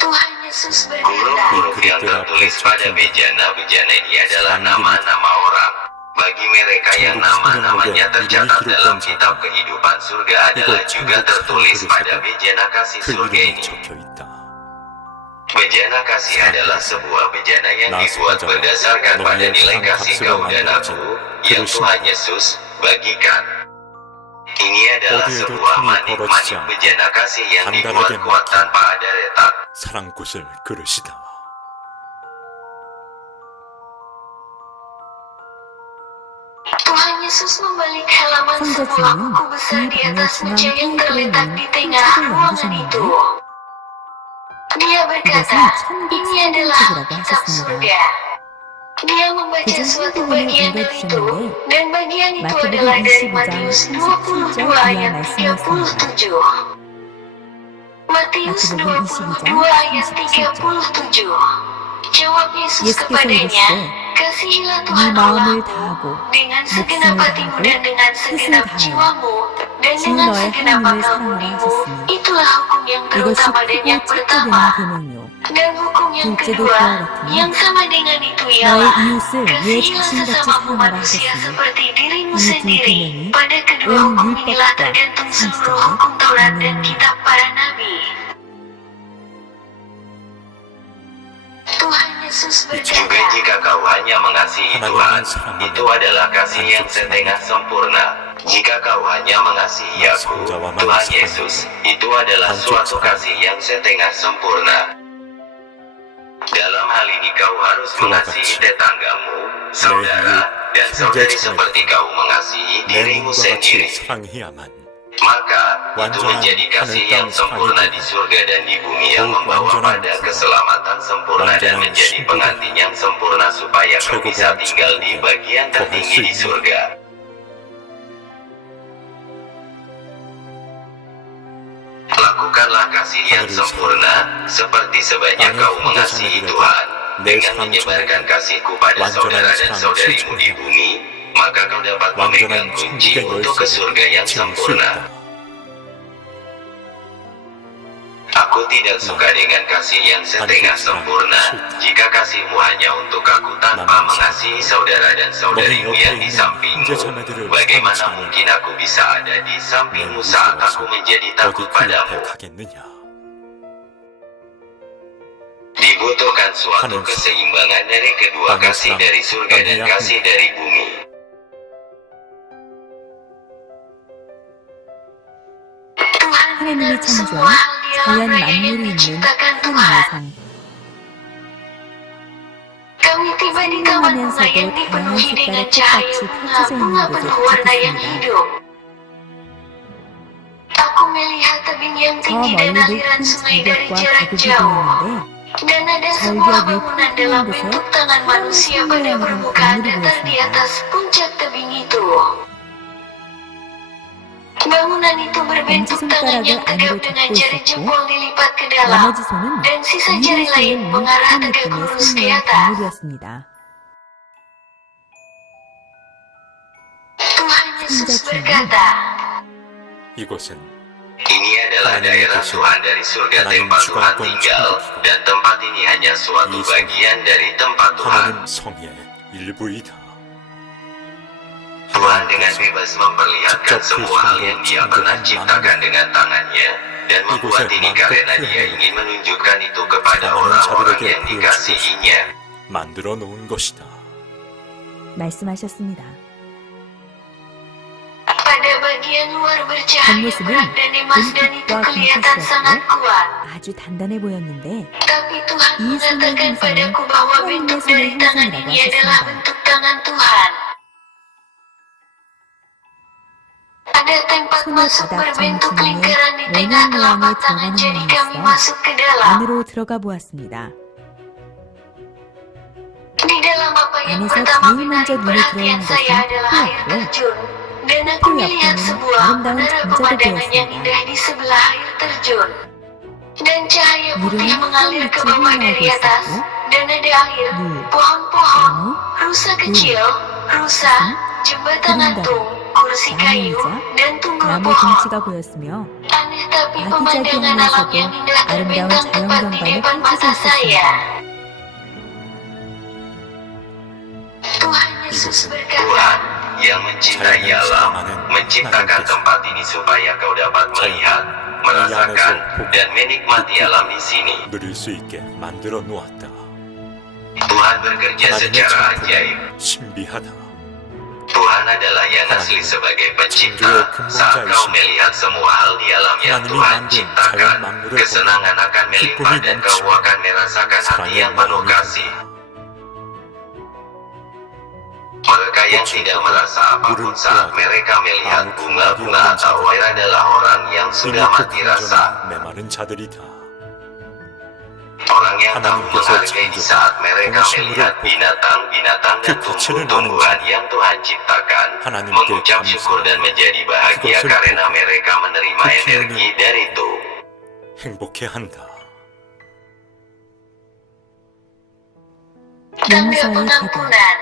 Tuhan Yesus berkata, Huruf-huruf yang tertulis pada bejana-bejana ini adalah nama-nama orang. Bagi mereka yang nama-namanya tercatat dalam kitab kehidupan surga adalah juga tertulis pada bejana kasih 그 surga 이름이 ini. 적혀 있다. Bejana kasih adalah sebuah bejana yang dibuat berdasarkan pada nilai kasih kau dan aku yang Tuhan Yesus bagikan. Ini adalah sebuah manik-manik bejana kasih yang dibuat kuat tanpa ada retak. 사랑꽃을 그르시다. Tuhan Yesus membalik halaman sebuah buku besar di atas meja yang terletak di tengah ruangan itu. Dia berkata, ini adalah kitab surga. Dia membaca suatu bagian dari itu, dan bagian itu adalah dari Matius 22 ayat 37. Matius 22 ayat 37. Jawab Yesus 예수께서 kepadanya, 이르시되 kasihilah 네 Tuhan 마음을 Allahmu 다하고 dengan segenap 목숨을 hatimu 다하고 dan dengan segenap 뜻을 jiwamu dan 주 dengan 너의 segenap 하나님을 akal 사랑하라 budimu. 하셨으니 Itulah hukum yang 이것이 terutama dan yang 크고 pertama. 찢어지는 계명이요 Dan hukum yang 둘째도 kedua, 그와 같으니 yang sama dengan itu 너의 ialah 이웃을 내 kasihilah 자신같이 sesamamu 사랑하라 manusia 하셨으니 seperti dirimu 이 두 sendiri. 계명이 Pada kedua 온 hukum inilah 율법과 tergantung seluruh 선지자와 hukum Taurat dan 명령이니라. kitab para nabi. Tuhan Yesus Juga berkata, jika kau hanya mengasihi Tuhan, itu adalah kasih yang setengah sempurna. Jika kau hanya mengasihi aku, Tuhan Yesus, itu adalah suatu kasih yang setengah sempurna. Dalam hal ini kau harus mengasihi tetanggamu, saudara, dan saudari seperti kau mengasihi 내 dirimu 몸과 sendiri. 같이 사랑해야만 Maka itu menjadi kasih yang sempurna di surga dan di bumi yang membawa pada keselamatan sempurna dan menjadi pengantin yang sempurna supaya kau bisa tinggal di bagian tertinggi di surga. Lakukanlah kasih yang sempurna seperti sebanyak kau mengasihi Tuhan dengan menyebarkan kasihku pada saudara dan saudarimu di bumi. Maka kau dapat memegang 완전한 kunci 천국의 untuk ke surga yang 열쇠를 지을 수 sempurna. 있다. Aku tidak suka dengan kasih yang setengah sempurna. Jika kasihmu hanya untuk aku tanpa mengasihi saudara dan saudarimu yang di sampingmu, bagaimana mungkin aku bisa ada di sampingmu saat aku menjadi 어디 takut 그 padamu? 옆에 가겠느냐. Dibutuhkan suatu keseimbangan dari kedua kasih dari surga dan kasih dari bumi. 하나님이 창조한 자연 만물이 있는 하나님의 상 Kami tiba di taman bunga yang dipenuhi dengan cahaya bunga-bunga penuh warna yang hidup. Aku melihat tebing yang 저 tinggi dan 멀리 aliran 높은 sungai dari 절벽과 jarak 계곡이 jauh. 보이는데 Dan ada sebuah bangunan dalam bentuk tangan manusia pada permukaan datar di atas puncak tebing itu. Bangunan itu berbentuk tangan yang tegap dengan jari jempol dilipat ke dalam, 나머지 손은 dan sisa jari 위에 lain 있는 mengarah 하늘 tegak 꿈의 lurus ke 생명의 atas. 건물이었습니다. Tuhan Yesus berkata, 이곳은 Ini adalah daerah Tuhan dari surga tempat Tuhan tinggal, dan tempat ini hanya suatu bagian dari tempat Tuhan. 하나님 성의 일부이다. Tuhan dengan bebas memperlihatkan semua hal yang Dia pernah ciptakan dengan tangannya, dan membuat ini karena Dia ingin menunjukkan itu kepada orang-orang yang dikasihinya. 만들어 놓은 것이다. 말씀하셨습니다. Pada bagian luar bercahaya 겉모습은 berat dan emas dan itu 은빛과 kelihatan sangat 금빛이었고 kuat. 아주 단단해 보였는데 Tapi Tuhan 이 mengatakan 생명의 padaku bahwa 형상은 bentuk 하나님의 dari tangan 형상이라고 ini adalah 하셨습니다. bentuk tangan Tuhan. Ada tempat 손을 masuk 바닥 berbentuk 정중앙에 lingkaran di tengah 원형 telapak 모양의 tangan, 들어가는 jadi 모양이 kami 있어 masuk ke dalam. 안으로 들어가 보았습니다. Di dalam apa yang 안에서 pertama 제일 먼저 menarik 눈에 perhatian 들어오는 saya 것은 adalah air 푸였고 terjun. Dan aku 그 melihat 옆에는 sebuah 아름다운 menara 정자도 pemandangan yang 보였습니다. indah di sebelah air terjun. Dan cahaya putih 위로는 mengalir ke 햇빛이 bawah 흘러나오고 dari atas. 있었고 Dan ada air, 물, pohon-pohon, 나무, rusa kecil, rusa, jembatan gantung, kursi kayu, dan tunggul 나무 pohon. 둥치가 보였으며 Aneh tapi 아기자기하면서도 pemandangan alam yang indah 아름다운 terbentang tepat di 자연경관이 depan mata 펼쳐져 saya. 있었습니다. Tuhan Yesus 이곳은 berkata, Tuhan yang mencintai 자연을 alam 사랑하는 menciptakan 하나님께서 tempat ini supaya kau dapat melihat, 이 merasakan, 안에서 보고 dan menikmati alam di sini. 누릴 수 있게 만들어 놓았다. Tuhan bekerja 하나님의 secara ajaib. 창조는 신비하다. Tuhan adalah yang asli sebagai pencipta. Saat kau melihat semua hal di alam yang 하나님이 Tuhan 만든 ciptakan, 자연 만물을 kesenangan akan melimpah 기쁨이 dan kau 넘치고 akan merasakan hati 사랑의 yang penuh 마음이 kasih. 든다. Mereka yang tidak merasa apapun saat mereka melihat bunga-bunga atau air adalah orang yang sudah 이미 그 mati rasa. 감정에 메마른 자들이다. Orang yang tahu 하나님께서 menghargai di saat mereka 창조한 melihat 동식물을 binatang-binatang dan 그 가치를 tumbuh-tumbuhan yang Tuhan ciptakan, 하나님께 mengucap syukur dan menjadi bahagia 그것을 karena mereka menerima 그 energi dari itu. 행복해한다. tanda 용서의 계단 pengampunan.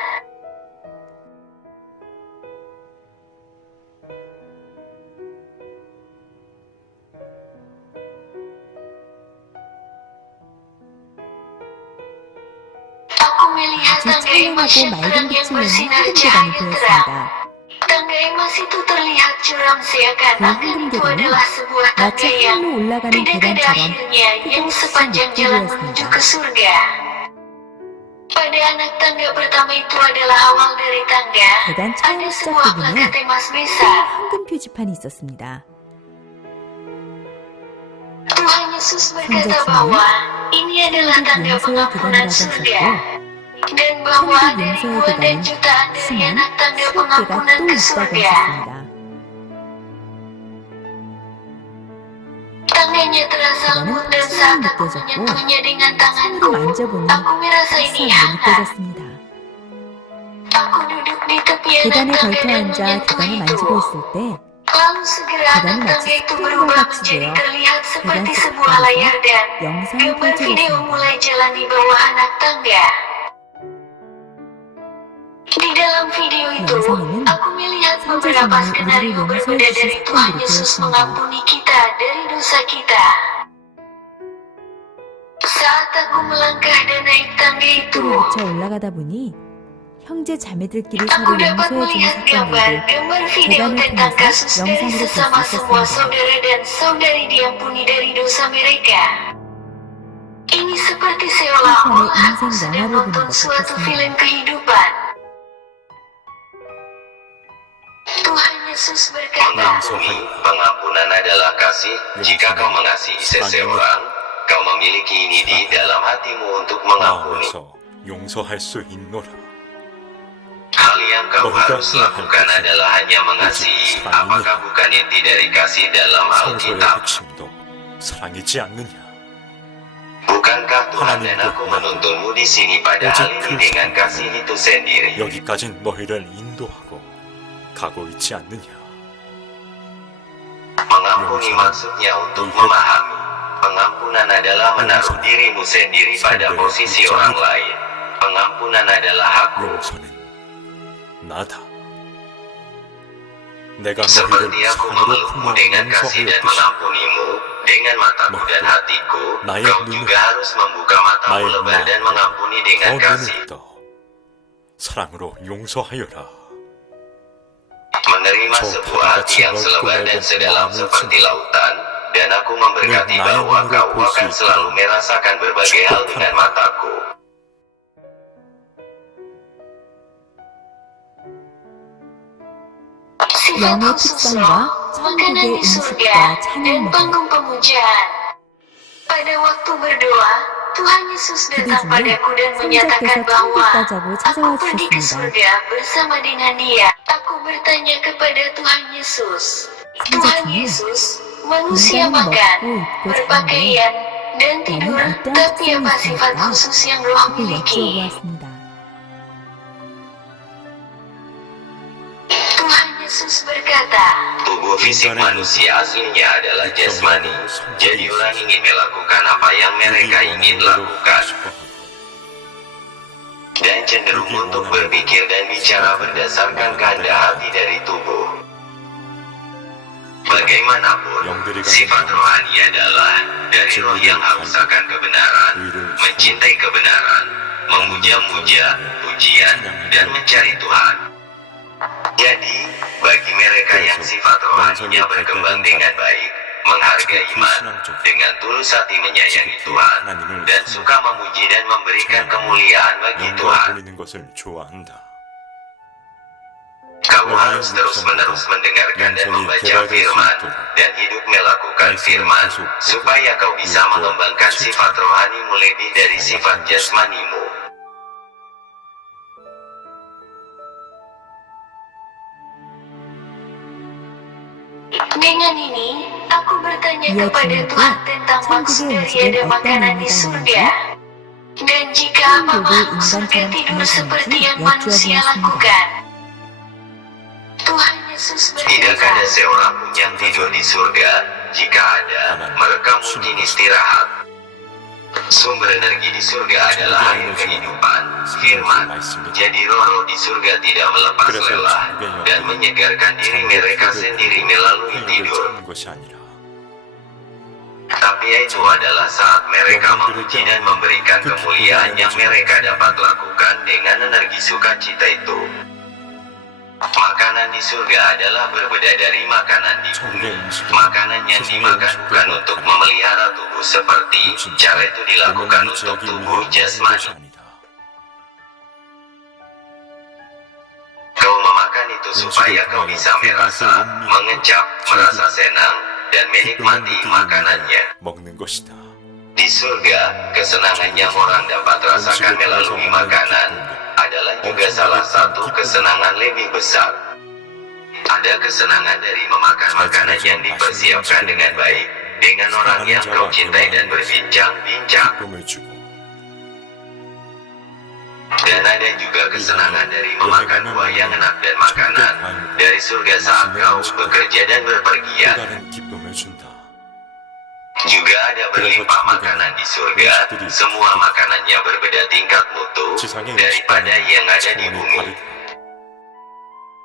Aku melihat 아주 tangga emas 찬란하고 yang 맑은 terang yang 빛을 내는 bersinar 황금 계단이 cahaya terang. 보였습니다. Tangga emas itu terlihat curam seakan-akan 그 itu 황금 adalah sebuah tangga 마치 yang 하늘로 올라가는 tidak ada 계단처럼 akhirnya yang 끝없이 sepanjang jalan menuju ke 느껴보였습니다. surga. Pada anak tangga pertama itu adalah awal dari tangga. 계단 Ada 처음 시작 sebuah 부분에 plakat emas besar. 황금 표지판이 있었습니다. Tuhan Yesus berkata 성자 bahwa ini adalah 천국 tanda 용서의 pengampunan 계단이라고 surga. 하셨고 Dan bahwa 천국 ada 용서의 ribuan dan 계단은 jutaan dari 수많은 anak tanda 수억 개가 pengampunan 또 ke 있다고 surga. 하셨습니다. Tangannya terasa 계단은 lembut dan 수많이 saat aku 느껴졌고 menyentuhnya dengan 손으로 tanganku, 만져보니 aku merasa ini 따스함이 hangat. 느껴졌습니다. Aku duduk di tepi anak 계단에 tangga 걸터 dan 앉아 menyentuh 계단을 itu. 만지고 있을 때 Lalu segera 계단이 anak 마치 tangga itu 스크린과 berubah 같이 menjadi 되어 terlihat seperti 계단 sebuah layar dan 영상이 gambar video 펼쳐졌습니다. mulai jalan di bawah anak tangga. Di dalam video itu, 영상에는 aku melihat 성자 beberapa 중에 skenario 우리를 berbeda 용서해 dari 주신 Tuhan 사건들이 Yesus 보였습니다. mengampuni kita dari dosa kita. Saat aku melangkah dan naik tangga itu, 를 붙여 올라가다 보니 형제 자매들끼리 aku 서로 dapat 용서해주는 melihat 사건들도 gambar video 계단을 tentang 통해서 kasus dari 영상으로 볼 수 sesama semua 있었습니다. saudara dan saudari diampuni dari dosa mereka. Ini seperti seolah-olah aku 인생 sedang 영화를 보는 nonton 것 suatu 같았습니다. film kehidupan. Tuhan Yesus berkata, Mengampuni, pengampunan adalah kasih. Jika kau mengasihi seseorang, kau memiliki ini di dalam hatimu untuk mengampuni. 마음에서 용서할 수 있노라. Hal yang kau Bahwa harus Tuhan lakukan kasih. adalah hanya mengasihi. Apakah bukan inti dari kasih dalam 성소의 Alkitab? 핵심도 사랑이지 않느냐. Bukankah Tuhan dan 하나님도 aku menuntunmu di sini pada hal ini dengan kasih itu sendiri? 여기까진 너희를 인도하고 가고 있지 않느냐. Mengampuni maksudnya untuk memahami. Pengampunan adalah menaruh dirimu sendiri pada posisi orang lain. Pengampunan adalah hakku. 용서는 나다. 내가 너희를 Seperti aku 사랑으로 memelukmu 품어 dengan kasih dan 용서하였듯이 mengampunimu dengan mataku dan hatiku, 나의 kau 눈을, juga harus membuka matamu 나의 lebar dan 마음을 mengampuni dengan 더 kasih. 눈을 떠 사랑으로 용서하여라. Menerima sebuah hati yang selebar dan sedalam seperti lautan, dan aku memberkati bahwa kau akan selalu merasakan berbagai hal dengan mataku. Sifat 영의 khusus 특성과 roh, makanan 천국의 di surga, 음식과 dan 찬양무대. panggung pemujaan. Pada waktu berdoa, Tuhan Yesus 그들 datang 중에 padaku dan menyatakan 성자께서 bahwa 천국 가자고 aku 찾아와 pergi ke 주셨습니다. surga bersama dengan Dia. Aku bertanya kepada Tuhan Yesus, Tuhan 성자님은 Yesus, manusia 인간은 makan, 먹고 입고 자는데 berpakaian, dan tidur, 너는 어떠한 tapi 특성이 apa sifat 있습니까? khusus yang roh 하고 miliki? 여쭈어보았습니다. Tuhan Yesus berkata, Tubuh fisik manusia aslinya adalah jasmani. Jadi orang ingin melakukan apa yang mereka ingin lakukan. Dan cenderung untuk berpikir dan bicara berdasarkan kehendak hati dari tubuh. Bagaimanapun, sifat rohani adalah dari roh yang haus akan kebenaran, mencintai kebenaran, memuja-muja, pujian, dan mencari Tuhan. Jadi, bagi mereka yang sifat rohaninya berkembang dengan baik, menghargai iman, dengan tulus hati menyayangi Tuhan, dan suka memuji dan memberikan kemuliaan bagi Tuhan, 돌리는 것을 좋아한다. kamu harus terus-menerus mendengarkan dan membaca firman, dan hidup melakukan firman, supaya kau bisa mengembangkan sifat rohanimu lebih dari sifat jasmanimu. dengan ini, aku bertanya Ia kepada cuma Tuhan tentang maksud 천국의 dari 음식은 ada 어떤 makanan di 의미가 surga. Dan jika apa 천국을 makhluk surga 인간처럼 tidur seperti 보내주는지 yang manusia 여쭈어보았습니다. lakukan? Tuhan Yesus Tidak berkata, ada seorang pun yang tidur di surga. Jika ada, mereka mungkin istirahat. Sumber energi di surga adalah air kehidupan, firman. Jadi roh-roh di surga tidak melepas lelah dan menyegarkan diri mereka sendiri melalui tidur. 찾는 것이 아니라 Tapi itu adalah saat mereka memuji dan memberikan kemuliaan yang mereka dapat lakukan dengan energi sukacita itu. Makanan di surga adalah berbeda dari makanan di bumi. Makanan yang dimakan bukan untuk memelihara tubuh seperti cara itu dilakukan untuk tubuh jasmani. Kau memakan itu supaya kau bisa merasa, mengecap, merasa senang, dan menikmati makanannya. 먹는 것이다. Di surga, kesenangan yang orang dapat rasakan melalui makanan adalah juga salah satu kesenangan lebih besar. Ada kesenangan dari memakan makanan yang dipersiapkan dengan baik, dengan orang yang kau cintai dan berbincang-bincang. 기쁨을 주고 Dan ada juga kesenangan dari memakan buah yang enak dan makanan dari surga saat kau bekerja dan 또 berpergian. 다른 기쁨을 준다. Juga ada berlimpah makanan di surga. Semua makanannya berbeda tingkat mutu 지상의 daripada yang ada di 차원이 bumi. 다르다.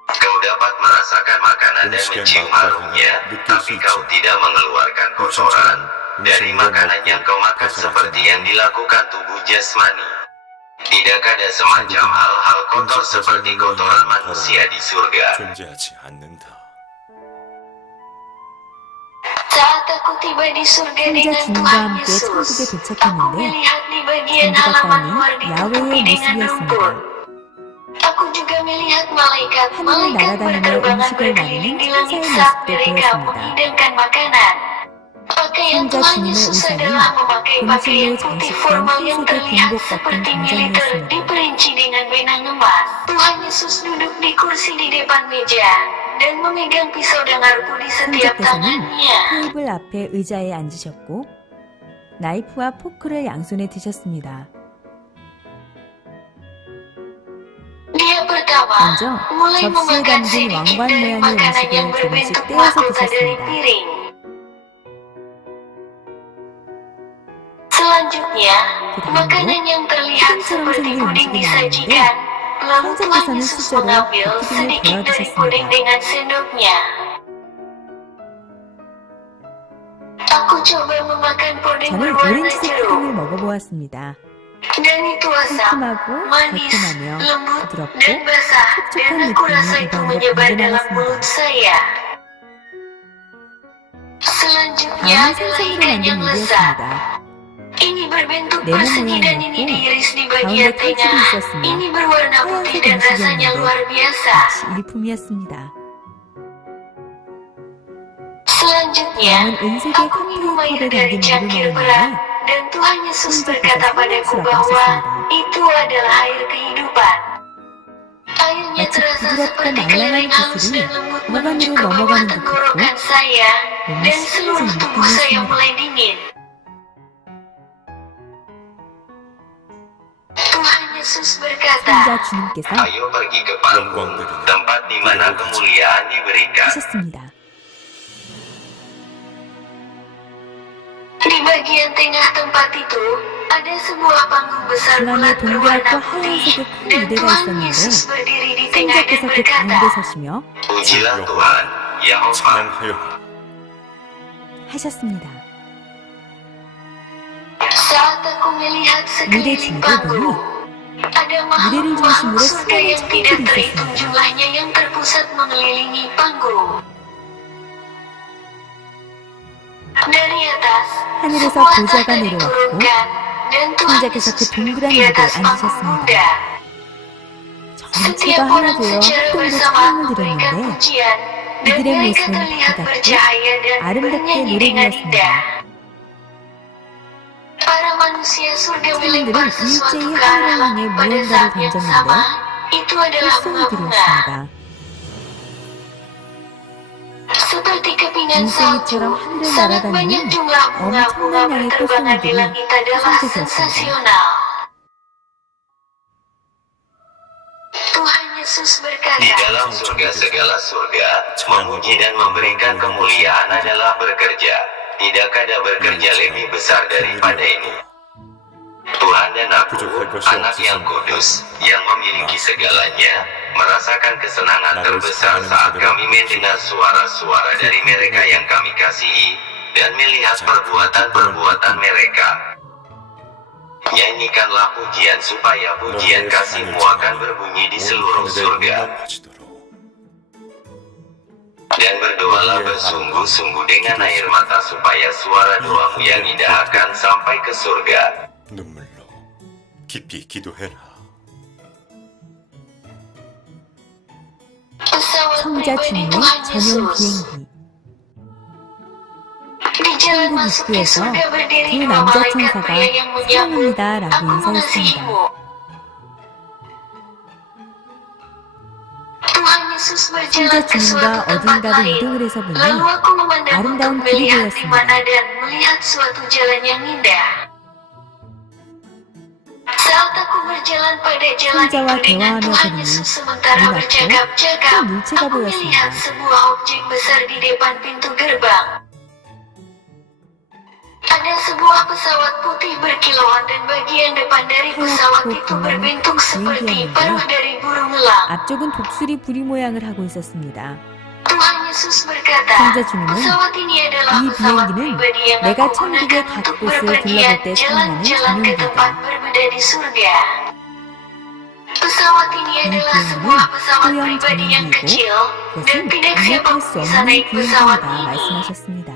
Kau dapat merasakan makanan dan mencium harumnya, tapi kau tidak mengeluarkan kotoran dari makanan yang kau makan seperti yang dilakukan tubuh jasmani. Tidak ada semacam hal-hal kotor seperti kotoran manusia di surga. 존재하지 않는다. saat aku tiba di surga 혼자 dengan 주님과 Tuhan 함께 Yesus, 천국에 aku 도착했는데 melihat di bagian 천국 halaman 가까이는 luar ditutupi 야외의 dengan rumput. 모습이었습니다. Aku juga melihat malaikat 하늘을 날아다니며 berterbangan 음식을 berkeliling 나누는 di langit 천사의 saat 모습도 mereka 보였습니다. menghidangkan makanan. Pakaian 성자 Tuhan 주님의 Yesus 의상은 adalah memakai pakaian 금실로 putih 장식된 formal yang 흰색의 terlihat 군복 같은 seperti militer 정장이었습니다. diperinci dengan benang emas. Tuhan Yesus duduk di kursi di depan meja dan memegang pisau dan garpu di setiap 성자께서는 tangannya. 테이블 앞에 의자에 앉으셨고 나이프와 포크를 양손에 드셨습니다. Dia pertama 먼저 mulai 접시에 memakan 담긴 sedikit 왕관 dari 모양의 makanan yang 음식을 berbentuk 조금씩 떼어서 mahkota dari 드셨습니다. piring. Selanjutnya, makanan yang terlihat seperti puding disajikan. Lalu Tuhan Yesus mengambil sedikit dari puding dengan sendoknya. Aku coba memakan puding 저는 berwarna 오렌지색 jeruk. 푸딩을 먹어보았습니다. Dan itu asam, 상큼하고 manis, 달콤하며 lembut, 부드럽고 dan basah. Dan 촉촉한 aku rasa 느낌이 itu 입안으로 menyebar dalam 번져나갔습니다. mulut saya. Selanjutnya 다음은 adalah 생선으로 ikan yang 만든 lezat. 요리였습니다. Ini berbentuk 네모 persegi dan ini 모양이었고 diiris di 가운데 bagian 칼집이 tengah. 있었으며 Ini berwarna putih 하얀색 dan rasanya 음식이었는데 luar biasa. 역시 일품이었습니다. Selanjutnya, 왕은 은색의 aku minum 칵테일 air 컵에 dari 담긴 cangkir 물을 berat, 먹었는데 dan Tuhan Yesus berkata 성자께서 padaku 생명수라고 bahwa 하셨습니다. itu adalah air kehidupan. Airnya 마치 terasa 부드럽고 seperti 말랑한 lereng halus 구슬이 dan lembut 목 menuju 안으로 ke bawah 넘어가는 tenggorokan 듯했고 saya, 몸이 dan seluruh 시원해진 tubuh saya 느낌이었습니다. mulai dingin. Tuhan Yesus berkata, 성자 주님께서 Ayo pergi ke panggung, tempat di mana kemuliaan diberikan. 하셨습니다. di bagian tengah tempat itu, ada sebuah panggung besar 중앙에 bulat berwarna 동그랗고 putih, 하얀색의 큰 dan 무대가 Tuhan 있었는데 Yesus berdiri di tengah dan 성자께서 그 berkata, 가운데 서시며 Pujilah Tuhan, Yehova. 찬양하여라. 하셨습니다. saat aku melihat 무대 sekeliling 중앙에 panggung, ada 무대를 makhluk-makhluk 중심으로 surga yang 수많은 tidak 천들이 terhitung 있었습니다. jumlahnya yang terpusat mengelilingi panggung. Dari atas, 하늘에서 sebuah 보좌가 tahta 내려왔고 diturunkan, dan Tuhan 성자께서 그 Yesus 동그란 duduk di 무대에 atas panggung 앉으셨습니다. muda. 전체가 Setiap 하나 orang 되어 secara 합동으로 bersamaan 찬양을 memberikan 드렸는데 pujian, dan 이들의 mereka 모습은 terlihat 밝았고 bercahaya dan 아름답게 bernyanyi 노래 dengan 불렀습니다. indah. Para manusia surga melempar 사람들은 sesuatu 일제히 ke arah 하늘을 향해 langit pada 무언가를 saat yang 던졌는데 sama. Itu adalah bunga-bunga. 햇송이들이었습니다. Seperti kepingan salju, 눈송이처럼 하늘을 sangat 날아다니는 banyak jumlah bunga-bunga 엄청난 양의 berterbangan di 꽃송이들이 langit adalah 쏟아졌습니다. sensasional. Tuhan Yesus berkata, Di dalam surga segala surga, memuji dan memberikan kemuliaan adalah bekerja. Tidak ada bekerja lebih besar daripada ini. Tuhan dan aku, anak yang kudus, yang memiliki segalanya, merasakan kesenangan terbesar saat kami mendengar suara-suara dari mereka yang kami kasihi, dan melihat perbuatan-perbuatan mereka. Nyanyikanlah pujian supaya pujian kasihmu akan berbunyi di seluruh surga. Dan berdoalah bersungguh-sungguh dengan air mata supaya suara doamu yang indah akan sampai ke surga. 눈물로 깊이 기도해라. pesawat 성자 pribadi 주님의 Tuhan 전용 Yesus. 비행기 Di jalan 천국 masuk ke 입구에서 surga berdiri 두 dua 남자 malaikat 천사가 pria yang menyambut, 사랑합니다라고 aku 인사했습니다. mengasihimu. Tuhan Yesus berjalan 성자 ke suatu 주님과 tempat 어딘가로 lain. 이동을 해서 보니 Lalu aku memandang 아름다운 untuk 길이 melihat di 보였습니다. mana dan melihat suatu jalan yang indah. Saat aku berjalan pada jalan 성자와 itu dengan 대화하며 Tuhan 보니 Yesus sementara 눈앞에 bercakap-cakap, 큰 물체가 aku melihat 보였습니다. sebuah objek besar di depan pintu gerbang. Ada sebuah pesawat putih berkilauan dan bagian depan dari pesawat 하얗고 itu 빛나는 berbentuk seperti 비행기였는데 paruh dari burung elang. 앞쪽은 독수리 부리 모양을 하고 있었습니다. Tuhan Yesus berkata, 성자 주님은 pesawat ini adalah 이 pesawat 비행기는 pribadi yang 내가 aku 천국의 gunakan 각 untuk 곳을 berpergian 둘러볼 때 jalan-jalan ke 사용하는 tempat 전용기다. berbeda di surga. Pesawat ini adalah 비행기는 sebuah pesawat 소형 pribadi yang 전용기이고 kecil dan 그것은 tidak 공략할 siapapun 수 bisa 없는 naik pesawat 비행기다 ini. 말씀하셨습니다.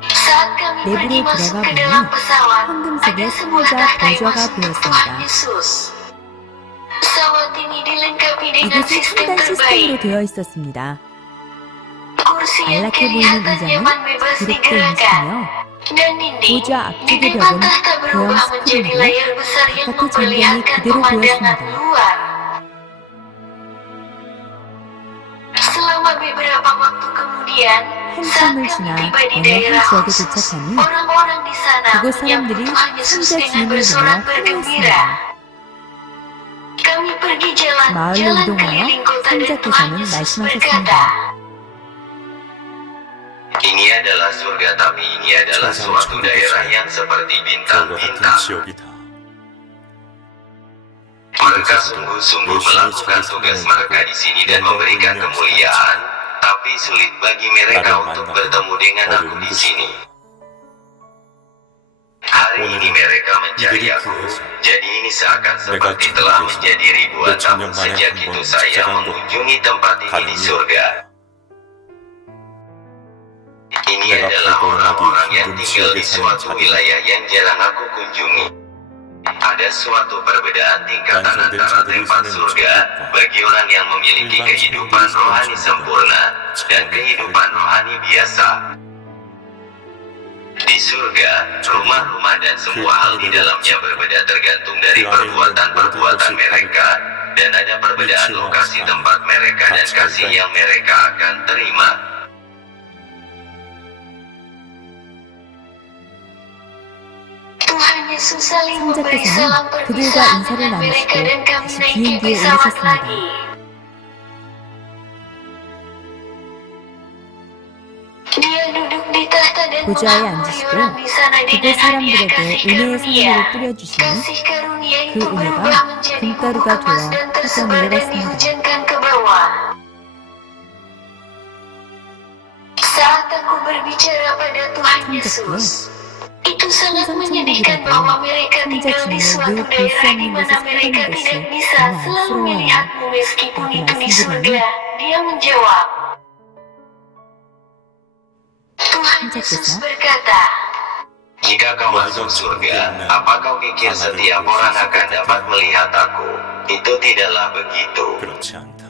Saat kami 내부로 pergi masuk 들어가 ke 보니 dalam pesawat, 황금색의 ada sebuah 승자 tahta 보좌가 emas untuk Tuhan 보였습니다. Yesus. Pesawat ini dilengkapi dengan 이곳은 sistem 첨단 terbaik. 시스템으로 되어 있었습니다. Kursi yang 안락해 보이는 kelihatan 의자는 nyaman bebas 부드럽게 digerakkan. 움직이며 Dan dinding, 보좌 di 앞쪽의 depan 벽은 tahta berubah 대형 menjadi 스크린으로 layar besar yang 바깥의 전경이 memperlihatkan 그대로 pemandangan 보였습니다. luar. Selama beberapa waktu kemudian, saat 한참을 kami 지나 tiba di 어느 한 daerah 지역에 khusus, 도착하니 orang-orang di sana 그곳 사람들이 menyambut Tuhan Yesus 성자 dengan 주님을 bersorak 보며 bergembira. 환호했습니다. Kami pergi jalan-jalan 마을로 이동하여 keliling kota dan Tuhan 성자께서는 Yesus 말씀하셨습니다. berkata, Ini adalah surga, tapi ini adalah suatu daerah yang seperti 별과 같은 bintang-bintang. 지역이다. Mereka sungguh-sungguh melakukan tugas mereka di sini dan memberikan kemuliaan, tapi sulit bagi mereka untuk bertemu dengan aku di sini. Hari ini mereka mencari aku, jadi ini seakan seperti telah menjadi ribuan tahun sejak itu saya mengunjungi tempat ini di surga. Ini adalah orang-orang yang tinggal di suatu wilayah yang jarang aku kunjungi. Ada suatu perbedaan tingkatan antara tempat surga bagi orang yang memiliki kehidupan rohani sempurna dan kehidupan rohani biasa. Di surga, rumah-rumah dan semua hal di dalamnya berbeda tergantung dari perbuatan-perbuatan mereka, dan ada perbedaan lokasi tempat mereka dan kasih yang mereka akan terima. Tuhan Yesus saling memberi 성자께서는 salam 그들과 perpisahan 인사를 dengan mereka 나누시고 dan kami 다시 naiki 비행기에 pesawat 올리셨습니다. lagi. Dia duduk di tahta dan 보좌에 menghamuri 앉으시고 orang di sana 그곳 dengan hadiah 사람들에게 kasih 은혜의 karunia. 선물을 뿌려주시니 Kasih karunia 그 itu 은혜가 berubah menjadi bubuk 금가루가 emas 되어 dan 하늘을 tersebar dan 내렸습니다. dihujankan ke bawah. Saat aku berbicara pada Tuhan Yesus, itu sangat menyedihkan bahwa mereka tinggal di suatu daerah di mana mereka tidak bisa selalu melihatmu meskipun itu di surga. Dia menjawab, Tuhan Yesus berkata, Jika kau masuk surga, apa kau pikir setiap orang akan dapat melihat aku? Itu tidaklah begitu. 그렇지 않다.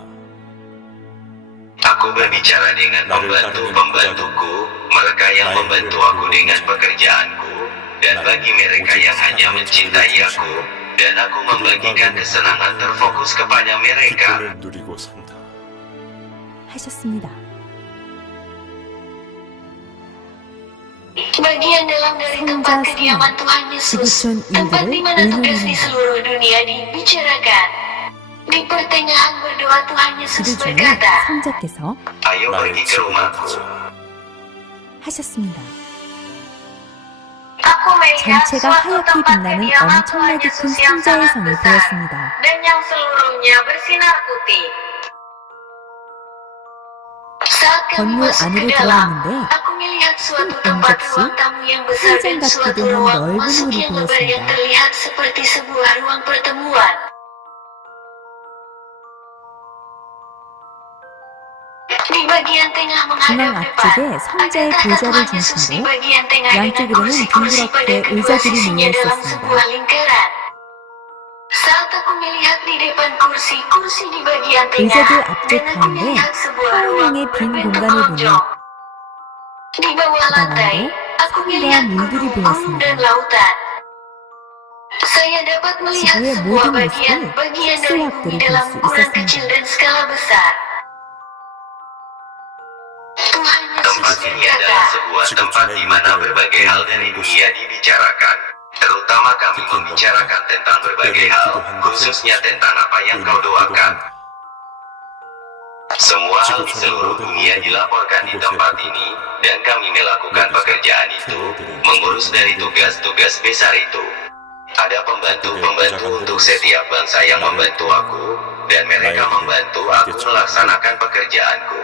Aku berbicara dengan pembantu-pembantuku, mereka yang membantu aku dengan pekerjaanku, dan bagi mereka yang hanya mencintai aku, dan aku membagikan kesenangan terfokus kepada mereka. 기쁨을 누리고 산다. 하셨습니다. bagian dalam dari tempat kediaman Tuhan Yesus, tempat di mana tugas di seluruh dunia dibicarakan. Di pertengahan berdoa Tuhan Yesus 기도 중에 berkata, 성자께서 Ayo 나를 pergi ke rumahku. 지도하자. 하셨습니다. Aku melihat 전체가 suatu 하얗게 tempat 빛나는 kediaman Tuhan 엄청나게 큰 Yesus yang 상자의 sangat 성이 besar, 보였습니다. dan yang seluruhnya bersinar putih. Saat kami 건물 masuk ke 안으로 dalam, 들어왔는데 aku melihat suatu tempat embok시, ruang tamu yang besar dan 현장 suatu 같기도 한 ruang 넓은 masuk 물이 yang lebar yang 보였습니다. terlihat seperti sebuah ruang pertemuan. Di bagian tengah menghadap 중앙 depan, 앞쪽에 ada 성자의 tahta 보좌를 Tuhan Yesus di 중심으로 bagian tengah dengan 양쪽으로는 kursi-kursi pada 둥그렇게 kedua 의자들이 sisinya 놓여 dalam 있었습니다. sebuah lingkaran. Saat aku melihat di depan kursi di bagian tengah, 의자들 앞쪽 dan aku 가운데 melihat sebuah ruang 하늘의 빈 berbentuk 공간을 보니 lonjong. Di bawah lantai, 바다로 aku 산과 melihat 물들이 gunung-gunung dan 보였습니다. lautan. Saya dapat melihat 지구의 sebuah 모든 bagian 모습을 dari 수학들이 bumi 볼 dalam 수 ukuran 있었습니다. kecil dan skala besar. Tuhan Yesus Tempat ini berkata, adalah sebuah tempat di mana berbagai hal dari dunia dibicarakan. Terutama kami membicarakan tentang berbagai hal, khususnya tentang apa yang kau doakan. Semua hal di seluruh dunia dilaporkan di tempat ini, dan kami melakukan pekerjaan itu, mengurus dari tugas-tugas besar itu. Ada pembantu-pembantu untuk setiap bangsa yang membantu aku, dan mereka membantu aku melaksanakan pekerjaanku.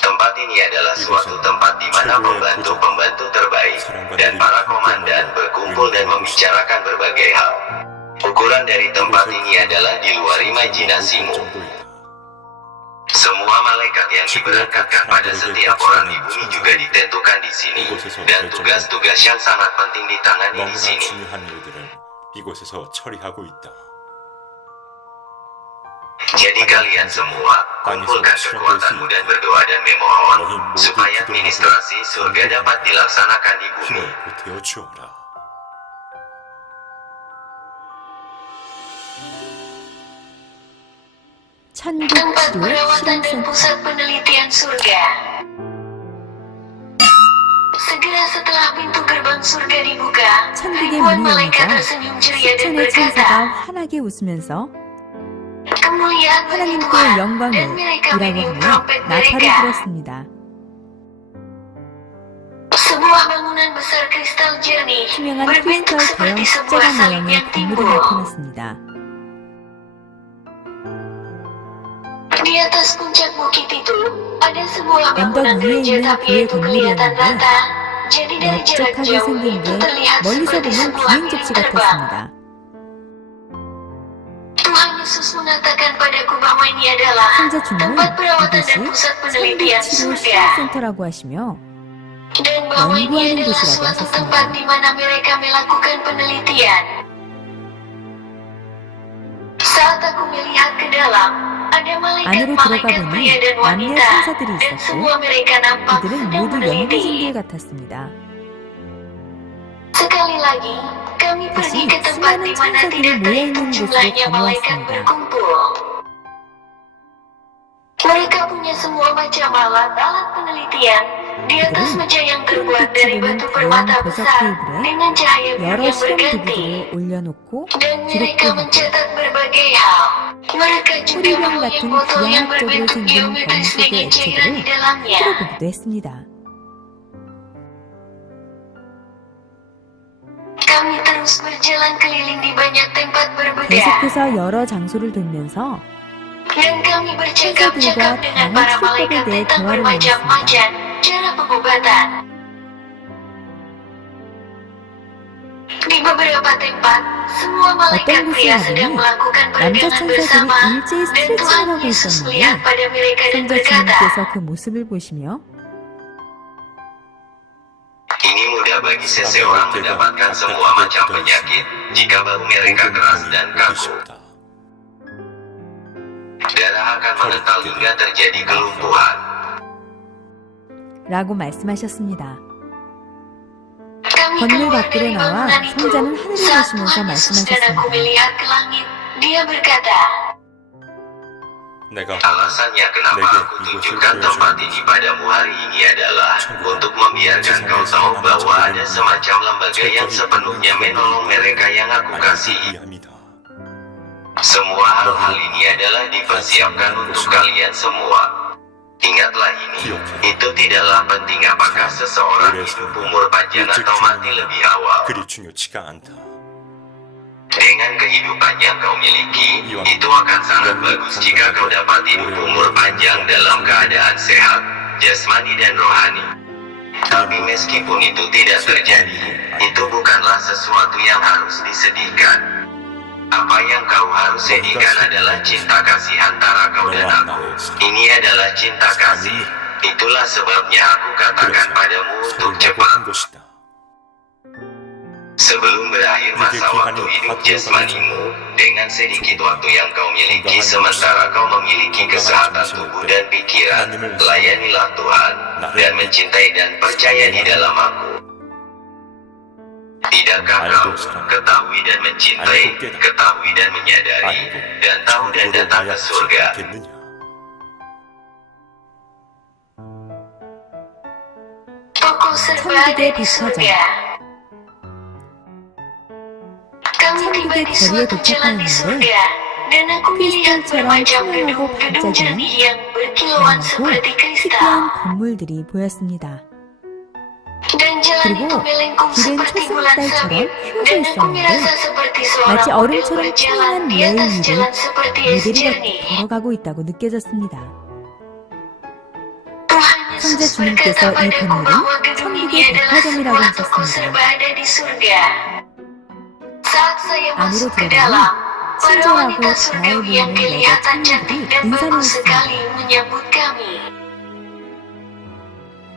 Tempat ini adalah suatu tempat di mana pembantu-pembantu terbaik dan para komandan berkumpul dan membicarakan berbagai hal. Ukuran dari tempat ini adalah di luar imajinasimu. Semua malaikat yang diberangkatkan pada setiap orang di bumi juga ditentukan di sini, dan tugas-tugas yang sangat penting ditangani di 너무나 sini. 중요한 일들을 이곳에서 처리하고 있다. Jadi kalian semua, kumpulkan kekuatanmu dan berdoa dan memohon, supaya administrasi surga dapat dilaksanakan di bumi. 힘을 보태어 주어라. 천국 tempat 치료 perawatan dan 실험센터 pusat penelitian surga. Segera setelah pintu gerbang surga dibuka, 천국의 ribuan 문이 malaikat 열리자 tersenyum ceria dan 수천의 berkata, 천사가 환하게 웃으면서 kemuliaan bagi 하나님께 Tuhan, 영광을 dan mereka 이라고 meniup 하며 trompet 나팔을 mereka. 불었습니다. Sebuah bangunan besar kristal jernih, 투명한 berbentuk 크리스탈 seperti 대형 sebuah 십자가 salib 모양의 yang 건물이 timbul. 나타났습니다. Di atas puncak bukit itu, ada sebuah 언덕 bangunan 위에 gereja 있는 tapi 교회 itu kelihatan 건물이었는데 rata. Jadi dari jarak 넓적하게 jauh 생긴 itu 게 terlihat 멀리서 seperti 보면 sebuah 비행 bilik 접시 terbang. 같았습니다. Tuhan Yesus mengatakan padaku bahwa ini adalah 성자 주님은 tempat perawatan dan 이것이 pusat penelitian 천국 치료 surga, 실험센터라고 하시며 dan bahwa ini 연구하는 adalah 곳이라고 suatu 하셨습니다. tempat di mana mereka melakukan penelitian. Saat aku melihat ke dalam, ada 안으로 malaikat-malaikat 들어가 pria dan 보니 남녀 wanita, 천사들이 dan 있었고 semua mereka nampak 그들은 sedang 모두 meneliti. 연구생들 같았습니다. Sekali lagi, kami pergi ke tempat 수많은 di mana 천사들이 tidak 모여 terhitung 있는 곳으로 jumlahnya malaikat 다녀왔습니다. berkumpul. Mereka punya semua macam alat penelitian di atas 그들은 meja yang terbuat dari 햇빛이 batu 드는 permata 다양한 보석 besar 테이블에 dengan cahaya biru 여러 yang 실험 berganti. 기구들을 올려놓고 Dan mereka 기록도 하고 mencatat berbagai hal. Mereka juga 호리병 mempunyai 같은 botol yang 기하학적으로 berbentuk 생긴 geometris 검은색의 dengan cairan di 액체들을 dalamnya. 풀어보기도 했습니다. Kami terus berjalan keliling di banyak tempat berbeda. 계속해서 여러 장소를 돌면서 Dan kami bercakap-cakap dengan para malaikat tentang bermacam-macam cara pengobatan. Di beberapa tempat, semua malaikat 어떤 pria 곳에 sedang 가보니 melakukan 남자 peregangan 천사들이 bersama, 일제히 dan Tuhan 스트레칭을 하고 Yesus melihat 있었는데 pada mereka dan 성자 berkata, 주님께서 그 모습을 보시며 Ini mudah bagi seseorang mendapatkan semua macam penyakit jika bahu mereka keras dan kaku. Darah akan mengental hingga terjadi kelumpuhan. 라고 말씀하셨습니다. Kami 건물 keluar 밖으로 dari 나와 bangunan itu. 성자는 하늘을 Saat 보시면서 Tuhan Yesus dan aku 말씀하셨습니다. melihat ke langit, dia berkata, 내가 Alasannya kenapa aku tunjukkan tempat ini padamu hari ini adalah untuk membiarkan kau tahu bahwa ada semacam lembaga yang sepenuhnya menolong mereka yang aku kasihi. 위함이다. Semua hal-hal ini adalah dipersiapkan untuk kalian semua. Ingatlah ini, itu tidaklah penting apakah seseorang hidup umur panjang atau mati lebih awal. 그리 중요치가 않다. Dengan kehidupan yang kau miliki, itu akan sangat bagus jika kau dapat hidup umur panjang dalam keadaan sehat, jasmani dan rohani. Tapi meskipun itu tidak terjadi, itu bukanlah sesuatu yang harus disedihkan. Apa yang kau harus sedihkan adalah cinta kasih antara kau dan aku. Ini adalah cinta kasih. Itulah sebabnya aku katakan padamu untuk 서울라고 cepat. 한 것이다. Sebelum berakhir masa waktu hidup jasmanimu, dengan sedikit waktu yang kau miliki sementara kau memiliki kesehatan tubuh dan pikiran, layanilah Tuhan, dan mencintai dan percaya di dalam aku. Tidakkah kau ketahui dan mencintai, ketahui dan menyadari, dan tahu dan datang ke surga? 않겠느냐? toko serba ada di surga. Kami tiba di suatu jalan di surga, dan aku melihat bermacam gedung-gedung jernih yang berkilauan 다양하고 seperti kristal. 희귀한 건물들이 보였습니다. Dan jalan 그리고 itu melengkung 길은 seperti bulan 초승달처럼 sabit, 휘어져 dan aku merasa 있었는데 seperti seorang 마치 model 얼음처럼 berjalan 투명한 di 레일 atas 위를 jalan seperti es 모델이 jernih. 걸어가고 있다고 느껴졌습니다. Tuhan 성자 Yesus 주님께서 berkata 이 padaku 건물은 bahwa gedung 천국의 ini adalah 백화점이라고 sebuah toko 하셨습니다. serba ada di surga. Saat saya 안으로 masuk ke 들어가니 dalam, para 친절하고 wanita 자애 surgawi yang 보이는 여자 kelihatan cantik 청년들이 dan 인사를 bagus sekali 했습니다. menyambut kami.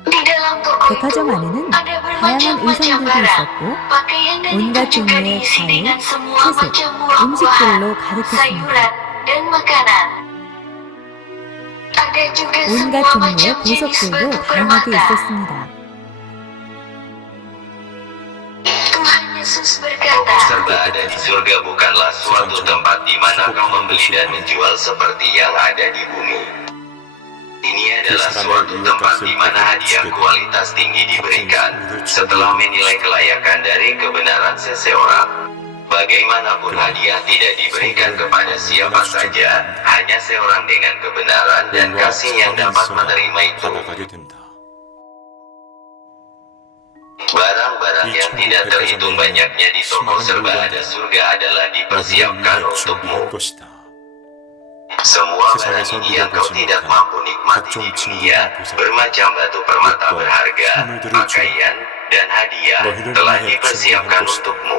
Di dalam toko 백화점 itu 안에는 ada 다양한 bermacam-macam 의상들도 barang, 있었고 pakaian dan 온갖 itu juga 종류의 diisi 과일, dengan semua 채소, macam buah-buahan, 음식들로 가득했습니다. sayuran, dan makanan. Ada juga 온갖 semua 종류의 macam jenis 보석들도 batu 다양하게 permata. 있었습니다. Tuhan Yesus berkata, Serba ada di surga bukanlah suatu tempat di mana kau membeli dan menjual seperti yang ada di bumi. Ini adalah suatu tempat di mana hadiah kualitas tinggi diberikan setelah menilai kelayakan dari kebenaran seseorang. Bagaimanapun hadiah tidak diberikan kepada siapa saja, hanya seorang dengan kebenaran dan kasih yang dapat menerima itu. 받아가게 된다. Barang-barang yang tidak terhitung banyaknya di toko serba ada surga adalah dipersiapkan untukmu. 것이다. Semua barang ini yang kau tidak mampu nikmati di dunia, bermacam batu permata berharga, pakaian, dan hadiah telah dipersiapkan untukmu.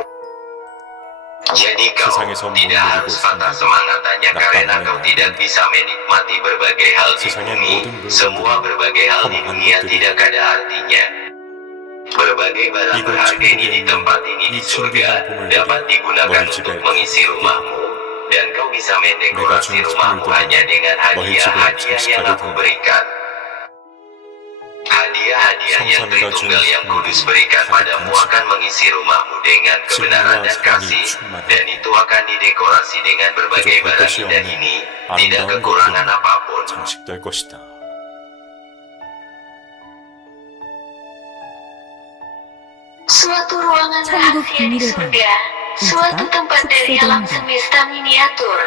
Jadi kau tidak harus patah semangat hanya karena kau tidak bisa menikmati berbagai hal di bumi. Semua berbagai hal di dunia tidak ada artinya. Berbagai barang berharga ini di tempat ini di surga dapat digunakan untuk mengisi rumahmu Dan kau bisa mendekorasi rumahmu hanya dengan hadiah-hadiah yang aku berikan. Hadiah-hadiah yang Tritunggal yang Kudus berikan padamu akan mengisi rumahmu dengan kebenaran dan kasih, dan itu akan didekorasi dengan berbagai barang indah ini, tidak kekurangan apapun. 장식될 것이다. Suatu ruangan 천국 rahasia di 비밀의 방. surga, suatu tempat dari alam semesta miniatur.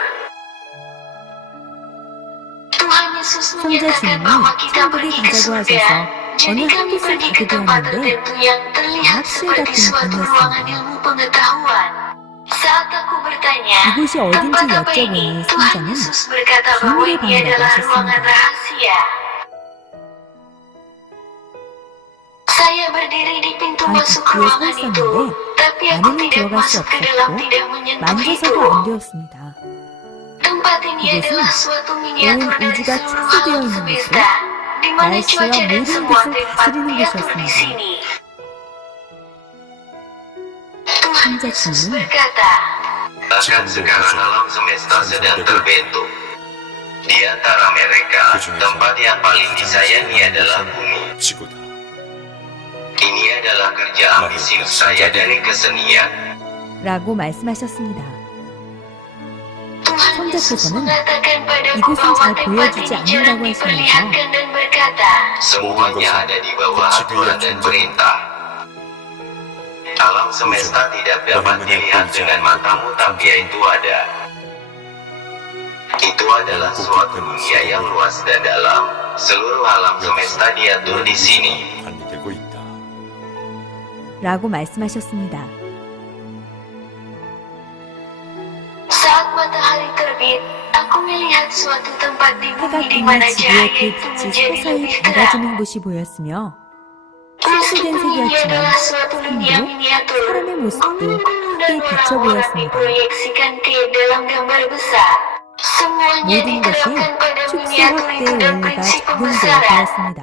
Tuhan Yesus 성자 menyatakan 주님이 bahwa kita 천국에 pergi ke 가자고 surga. 하셔서 Jadi 어느 kami 한 곳을 pergi ke 가게 tempat 되었는데 tertentu yang terlihat 학실 seperti 같은 suatu 방이었습니다. ruangan ilmu pengetahuan. Saat aku bertanya, 이곳이 어딘지 tempat apa ini? 여쭤보니 Tuhan 성자는 Yesus berkata bahwa 비밀의 ini 방이라고 adalah ruangan 하셨습니다. rahasia. Saya berdiri di pintu 방 masuk 입구에 서 ruangan itu, 있었는데 tapi aku 안에는 tidak 들어갈 수 masuk ke dalam, 없었고 tidak menyentuh itu. 만져서도 안 되었습니다. Tempat ini 이곳은 adalah suatu miniatur 온 dari 우주가 seluruh 축소되어 alam 있는 semesta, di mana 날씨와 cuaca dan 모든 semua 것을 tempat 다스리는 diatur di 곳이었습니다. sini. Tuhan 성자 Yesus 주님은 berkata, Bahkan sekarang alam semesta sedang terbentuk. Di antara mereka, tempat yang paling disayangi adalah bumi. 지구다. Ini adalah kerja ambisius saya dari kesenian. 라고 말씀하셨습니다. Tuhan Yesus mengatakan padaku 이곳은 bahwa 잘 tempat 보여주지 ini jarang 않는다고 diperlihatkan dan berkata, Semuanya ada di bawah aturan dan perintah. Alam semesta tidak dapat dilihat dengan matamu, tapi itu ada. Itu adalah suatu dunia yang luas dan dalam. Seluruh alam semesta diatur di sini. 관리되고 있다. 라고 말씀하셨습니다. saat matahari terbit, aku melihat suatu tempat di 해가 bumi di 뜨면 mana 지구의 cahaya 그 itu 빛이 menjadi 서서히 lebih terang. 밝아지는 곳이 보였으며 Meskipun ini 색이었지만 adalah suatu dunia 하늘도 miniatur, 사람의 모습도 gunung-gunung dan 크게 비쳐 orang-orang 보였습니다. diproyeksikan ke dalam gambar besar. Semuanya 모든 것이 diterapkan pada 축소 miniatur 확대의 itu dan 원리가 prinsip 적용되어 pembesaran. 되었습니다.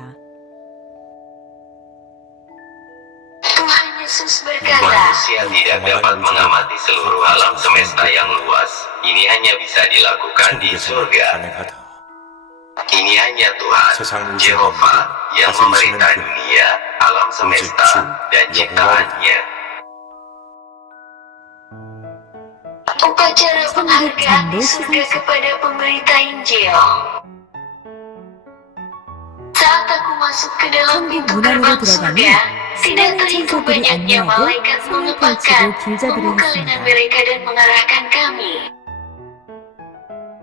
Tuhan Yesus berkata, Manusia tidak dapat mengamati seluruh alam semesta yang luas. Ini hanya bisa dilakukan di 천국에서는 surga. 가능하다. Ini hanya Tuhan, 세상 우주의 Jehovah, yang 다스리시는 memerintah 분, dunia, alam semesta, 주, dan 여호와로다. ciptaannya. upacara penghargaan di 전도 surga 시상식. kepada pemberita Injil. Saat aku masuk ke dalam 천국 pintu 문안으로 gerbang 들어가니 surga, tidak 수많은 terhitung 천사들이 banyaknya 안내하고 malaikat 손을 mengepakkan, 펼치고 길잡이를 membuka lengan 했습니다. mereka dan mengarahkan kami.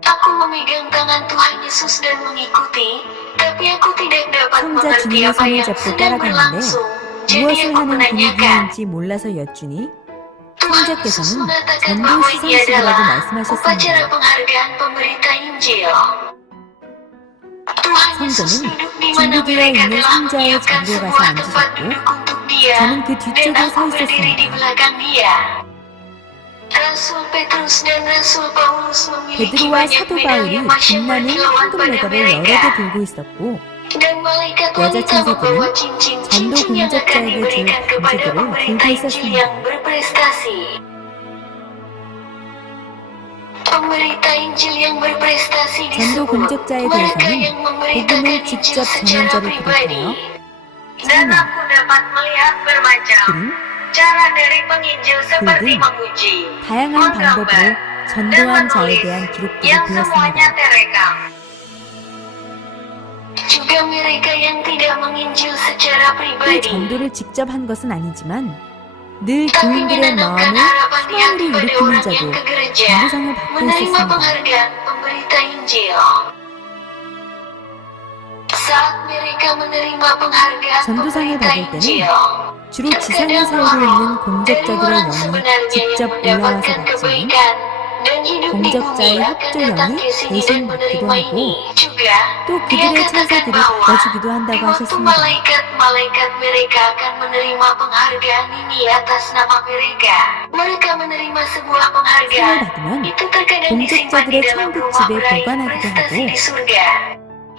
Aku memegang tangan Tuhan Yesus dan mengikuti, tapi aku tidak dapat 성자 mengerti 주님의 apa 손을 yang 잡고 sedang 따라갔는데 berlangsung. Jadi 무엇을 aku 하는 menanyakan, 분위기인지 몰라서 여쭈니 Tuhan Yesus 성자께서는 mengatakan 전도 bahwa ini 시상식이라고 adalah upacara 말씀하셨습니다. penghargaan pemberita Injil. Tuhan Yesus 성자는 duduk di mana 준비되어 mereka 있는 telah 상자의 menyiapkan 장소에 가서 sebuah tempat 앉으셨고 duduk untuk dia, 저는 그 dan 뒤쪽에 aku 서 berdiri di 있었습니다. belakang dia. Rasul Petrus dan Rasul Paulus memiliki 베드로와 banyak 사도 medali 바울이 emas yang 빛나는 berkilauan 황금 pada 메달을 여러 개 mereka. 들고 있었고 Dan malaikat 여자 wanita membawa 천사들은 cincin-cincin yang akan 공작자에게 줄 diberikan kepada 금지들을 pemberita 들고 Injil 있었습니다. yang berprestasi. Pemberita Injil yang berprestasi 전도 disebut 공작자에 mereka 대해서는 yang memberitakan 복음을 Injil 직접 secara 전한 자를 pribadi. 비롯하여 Dan 찬양, aku dapat melihat bermacam 그림, cara dari penginjil seperti 등 memuji, 다양한 방법으로 dan 전도한 자에 menulis 대한 기록들이 yang semuanya 보였습니다. terekam. Juga mereka yang tidak menginjil secara 또 pribadi, 전도를 직접 한 것은 아니지만 늘 tapi 교인들의 menanamkan 마음을 harapan di hati 희망으로 pada 일으키는 orang yang 자도 ke gereja 전도상을 받고 menerima 있었습니다. penghargaan pemberita Injil. Saat mereka menerima penghargaan 전도상을 pemberita 받을 때는 Injil, 주로 지상에 살고 있는 공적자들의 orang 영이 sebenarnya 직접 yang 올라와서 mendapatkan 받지만 kebaikan dan hidup di 공적자의 bumi akan 합조 datang 영이 ke sini 대신 dan 받기도 menerima 하고 ini. Juga, 또 dia 그들의 katakan 천사들이 bahwa 받아주기도 di 한다고 waktu 하셨습니다. malaikat-malaikat mereka akan menerima penghargaan ini atas nama mereka. Mereka menerima sebuah 상을 penghargaan. 받으면 Itu terkadang disimpan di 공적자들의 dalam 천국 rumah 집에 meraih 보관하기도 prestasi 하고 di surga.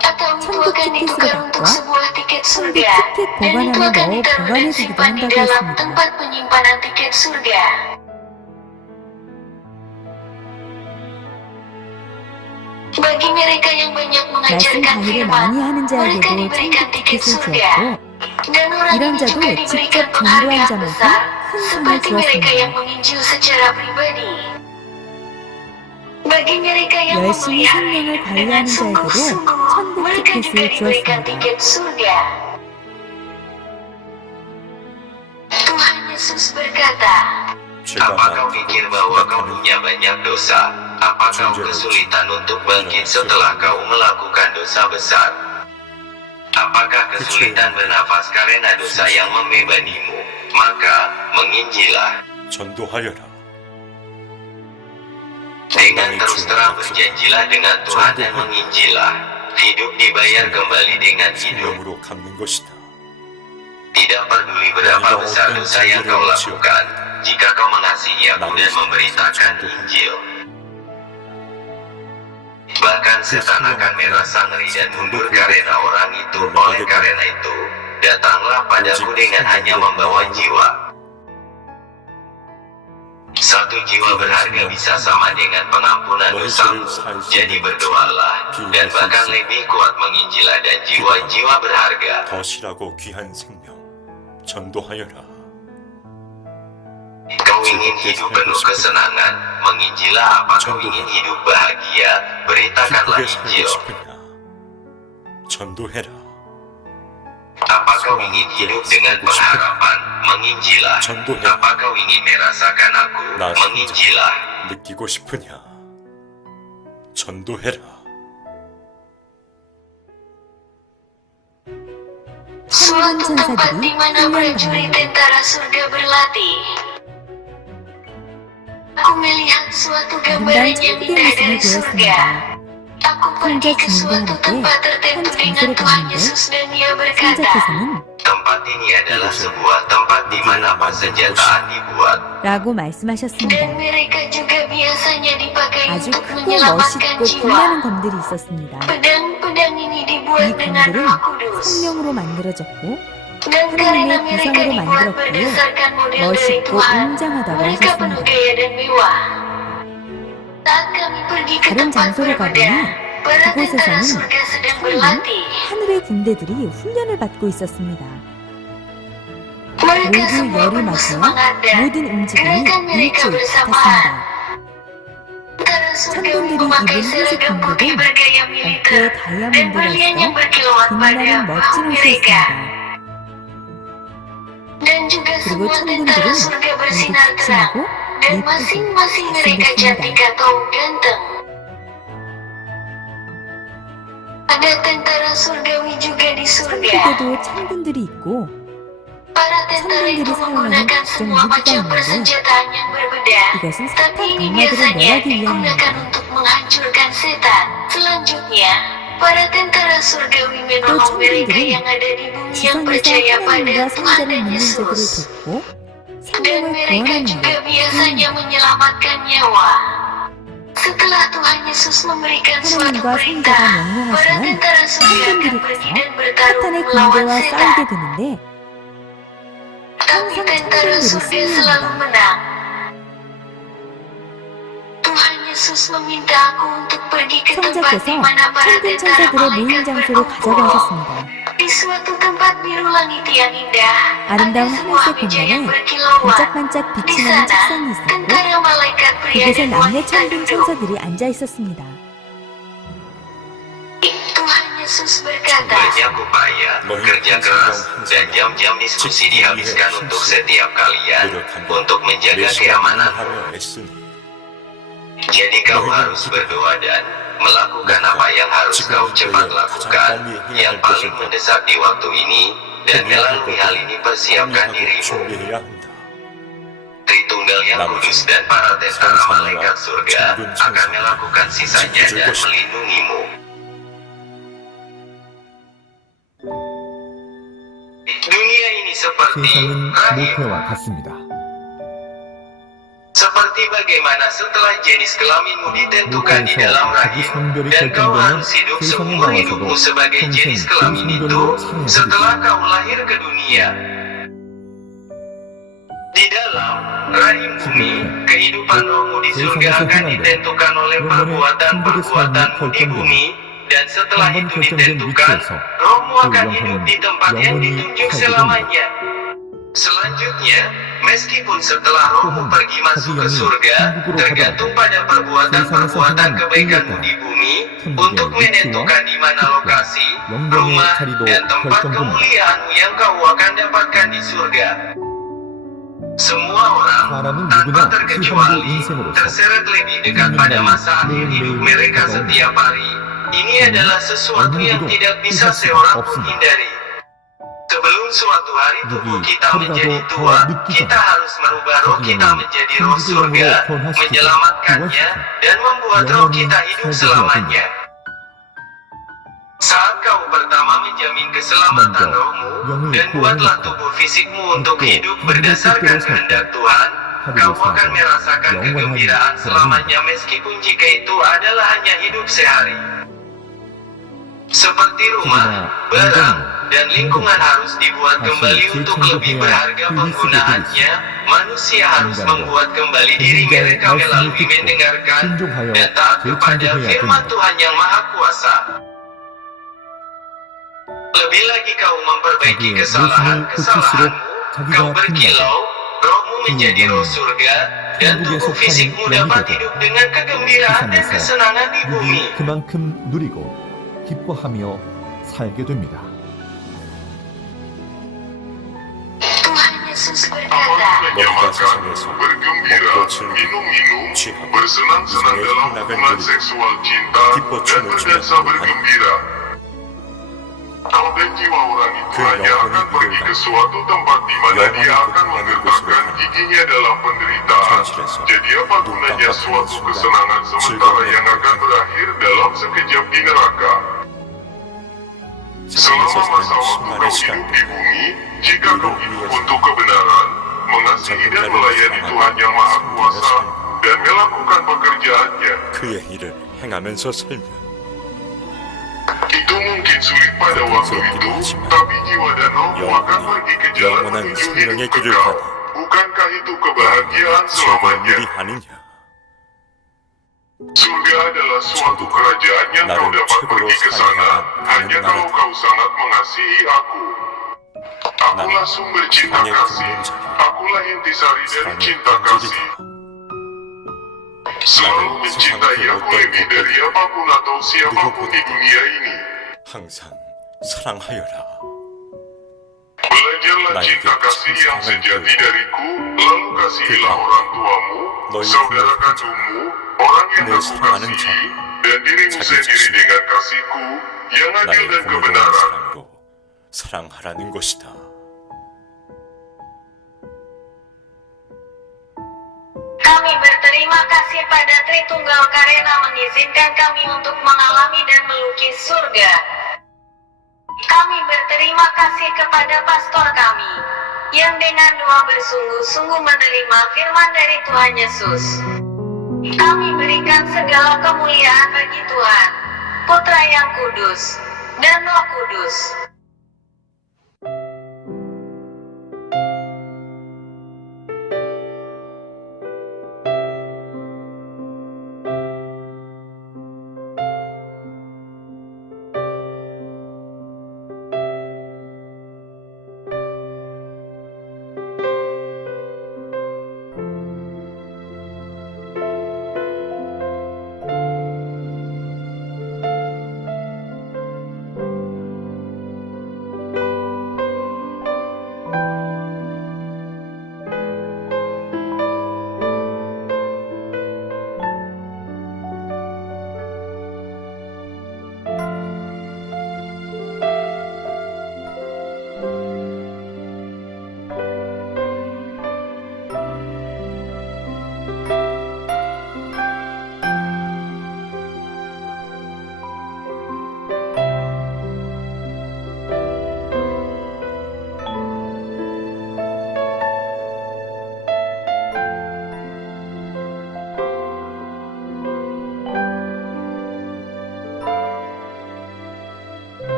Atau itu 천국 akan 티켓으로 ditukar untuk 바꿔 sebuah tiket 천국 surga. 티켓 Dan itu 보관함에 akan 넣어 ditaruh dan 보관해두기도 simpan di 한다고 dalam 했습니다. tempat penyimpanan tiket surga. Bagi mereka yang banyak 말씀 mengajarkan 강의를 firman, 많이 하는 mereka 자에게도 diberikan 천국 tiket 티켓을 surga. 주었고 Dan orang 이런 ini juga 자도 diberikan 직접 전도한 penghargaan 자마다 besar, 큰 상을 seperti mereka yang 주었습니다. menginjil secara pribadi. Bagi mereka yang 열심히 memelihara 생명을 hidup dengan 관리하는 자에게도 sungguh-sungguh, 천국 mereka juga 티켓을 diberikan 주었습니다. tiket surga. Tuhan Yesus berkata, 죄가 Apa kau 많고 pikir bahwa kau 부족하니 punya banyak dosa? Apa kau kesulitan untuk bangkit setelah kau melakukan dosa besar? Apakah kesulitan bernafas karena dosa yang membebanimu? Maka, menginjilah. 전도하여라. Dengan terus terang berjanjilah dengan Tuhan dan menginjilah. Hidup dibayar kembali dengan hidup. 생명으로 갚는 것이다. Tidak peduli berapa besar dosa yang kau lakukan, jika kau mengasihi aku dan memberitakan Injil. Bahkan setan akan merasa ngeri dan mundur karena orang itu. Oleh karena itu, datanglah padaku dengan hanya membawa jiwa. Satu jiwa berharga bisa sama dengan pengampunan dosamu. Jadi berdoalah, dan bahkan lebih kuat menginjilah dan jiwa-jiwa berharga. 더 실하고 귀한 생명 전도하여라. Kau ingin hidup penuh kesenangan, menginjilah. Apa kau ingin hidup bahagia, beritakanlah 기쁘게 살고 Injil. 싶으냐? 전도해라. Apa kau ingin hidup dengan pengharapan, menginjilah. Apa kau ingin merasakan aku, 나 menginjilah. 느끼고 싶으냐? 전도해라. suatu tempat di mana prajurit tentara surga berlatih. Aku melihat suatu gambaran yang indah dari surga. Aku pergi ke suatu tempat tertentu dengan Tuhan Yesus dan Dia berkata, 선자께서는 Tempat ini adalah sebuah tempat di mana persenjataan dibuat. 라고 dan 말씀하셨습니다. mereka juga biasanya dipakai 아주 untuk 크고 menyelamatkan 멋있고 jiwa. 빛나는 검들이 있었습니다. Pedang-pedang ini 이 dibuat dengan 검들은 Roh Kudus. 성령으로 만들어졌고 Dan karena 하나님의 mereka 구성으로 dibuat 만들었고요. berdasarkan model dari 멋있고 Tuhan, 웅장하다고 mereka penuh 하셨습니다. gaya dan mewah. Saat kami pergi ke 다른 tempat 장소로 berbeda, 가보니 para tentara 그곳에서는 surga sedang 하늘은 berlatih. 하늘의 군대들이 훈련을 받고 있었습니다. Mereka 모두 semua 열이 penuh 맞아 semangat dan 모든 움직임이 gerakan mereka 일주일 bersamaan. 같았습니다. Tentara surga 천군들이 memakai 입은 seragam 회색 putih 군복은 bergaya militer 어깨에 dan berlian yang 다이아몬드가 있어 berkilauan pada 빛나는 bahu 멋진 mereka. 옷이었습니다. Dan juga 그리고 semua tentara 천군들은 surga 모두 bersinar terang 푸짐하고 dan 예쁘고 masing-masing mereka cantik 잘생겼습니다. atau ganteng. Ada tentara surgawi juga di surga. 천국에도 천군들이 있고 Para tentara itu 천군들이 사용하는 menggunakan 각종 semua 무기가 macam 있는데 persenjataan yang berbeda. 이것은 Tapi 사탄 ini 악마들을 biasanya 멸하기 digunakan 위함입니다. untuk menghancurkan setan. Selanjutnya, para tentara surgawi menolong mereka 천군들은 yang ada di bumi yang 지상에서 percaya pada 하나님과 Tuhan 성자를 dan 믿는 자들을 Yesus. 돕고 Dan 생명을 mereka 구원하는 juga 것. biasanya menyelamatkan nyawa. Setelah Tuhan Yesus memberikan suatu 하나님과 perintah, 성자가 para 명령하시면 tentara surga akan 천군들이 pergi 가서 dan bertarung 사탄의 melawan 군대와 setan. 싸우게 되는데 Tapi 항상 tentara 천군들이 surga selalu 승리합니다. menang. Tuhan Yesus meminta aku untuk pergi ke tempat 성자께서 di mana para 천군 tentara 천사들의 모임 malaikat 장소로 가자고 berkumpul. 하셨습니다. Di suatu tempat biru langit yang indah, ada 아름다운 sebuah 하늘색 meja yang 공간에 berkilauan. 반짝반짝 Di 빛이 나는 sana, 책상이 있었고 tentara malaikat pria 그곳에 dan 남녀 wanita 천군 duduk. 천사들이 앉아 있었습니다. Tuhan Yesus berkata, Banyak upaya, kerja keras, dan jam-jam diskusi dihabiskan untuk setiap kalian untuk menjaga keamanan. 하며 애쓰니 Jadi kau harus berdoa dan melakukan apa yang harus kau cepat lakukan, yang paling mendesak di waktu ini, dan melalui hal ini persiapkan 하고 dirimu. 준비해야 한다. Tritunggal yang kudus dan para tentara malaikat surga akan melakukan sisanya dan melindungimu. Dunia ini seperti 세상은 rahim. 모태와 같습니다. Seperti bagaimana setelah jenis kelaminmu ditentukan di 모태에서 dalam 자기 rahim, 성별이 dan kau 결정되면 harus hidup 세상에 seumur hidupmu 나와서도 sebagai 평생 jenis 그 kelamin itu 성별로 살아야 setelah 되겠습니다. kau lahir ke dunia. Di dalam rahim bumi, kehidupan rohmu di surga akan ditentukan oleh perbuatan-perbuatanmu di bumi, dan setelah itu ditentukan, rohmu akan hidup di tempat yang ditunjuk selamanya. Selanjutnya, meskipun setelah rohmu pergi masuk ke surga, tergantung pada perbuatan-perbuatan kebaikanmu di bumi, untuk menentukan di mana lokasi, rumah, dan tempat kemuliaanmu yang kau akan dapatkan di surga. Semua orang, tanpa terkecuali, terseret lebih dekat pada masa akhir hidup mereka setiap hari. Ini adalah sesuatu yang tidak bisa seorang pun hindari. Sebelum suatu hari tubuh kita menjadi tua, kita harus merubah roh kita menjadi roh surga, menyelamatkannya, dan membuat roh kita hidup selamanya. Saat kau pertama menjamin keselamatan rohmu, dan buatlah tubuh fisikmu untuk hidup berdasarkan kehendak Tuhan, kau akan merasakan kegembiraan selamanya meskipun jika itu adalah hanya hidup sehari. Seperti rumah, barang, dan lingkungan harus dibuat kembali untuk lebih berharga penggunaannya, manusia harus membuat kembali diri mereka melalui mendengarkan dan taat kepada firman Tuhan yang Maha Kuasa. Lebih lagi kau memperbaiki kesalahan-kesalahanmu, kau berkilau, rohmu menjadi roh surga, dan tubuh fisikmu dapat hidup dengan kegembiraan dan kesenangan di bumi. 그만큼 누리고 기뻐하며 살게 됩니다. Tuhan Yesus berkata, 너희가 세상에서 먹고 즐기고 취하고 bersenang-senang dalam hubungan seksual cinta dan berdansa bergembira. Dan jiwa orang itu hanya akan pergi ke suatu tempat di mana dia akan menggertakkan giginya dalam penderitaan. Jadi apa gunanya suatu kesenangan sementara yang akan berakhir dalam sekejap di neraka? Selama masa waktu kau hidup di bumi, jika kau hidup untuk kebenaran, mengasihi dan melayani Tuhan yang Maha Kuasa, dan melakukan pekerjaannya, 그의 일을 행하면서 살면 itu mungkin sulit pada waktu itu, tapi jiwa dan rohmu akan pergi ke jalan 영원한 menuju 생명의 hidup 길을 kekal. 가니 Bukankah itu kebahagiaan selamanya? 최고의 일이 아니냐. Surga adalah suatu kerajaan yang kau 나를 dapat 최고로 pergi ke sana hanya 사랑하는 kalau 나를 kau sangat mengasihi aku. Akulah sumber cinta 사랑의 kasih, 근본자요. akulah intisari dari 사랑의 cinta kasih. 본질이다. Selalu mencintai aku lebih dari apapun atau siapapun di dunia ini. 항상 사랑하여라. Belajarlah cinta kasih yang sejati dariku, lalu kasihilah orang tuamu, saudara kandungmu, orang yang aku kasihi, dan dirimu sendiri dengan kasihku yang adil 나의 dan 공의로운 kebenaran. 사랑으로 사랑하라는 것이다. kami berterima kasih pada Tritunggal karena mengizinkan kami untuk mengalami dan melukis surga. Kami berterima kasih kepada pastor kami, yang dengan doa bersungguh-sungguh menerima firman dari Tuhan Yesus. Kami berikan segala kemuliaan bagi Tuhan, Putra yang kudus, dan Roh Kudus.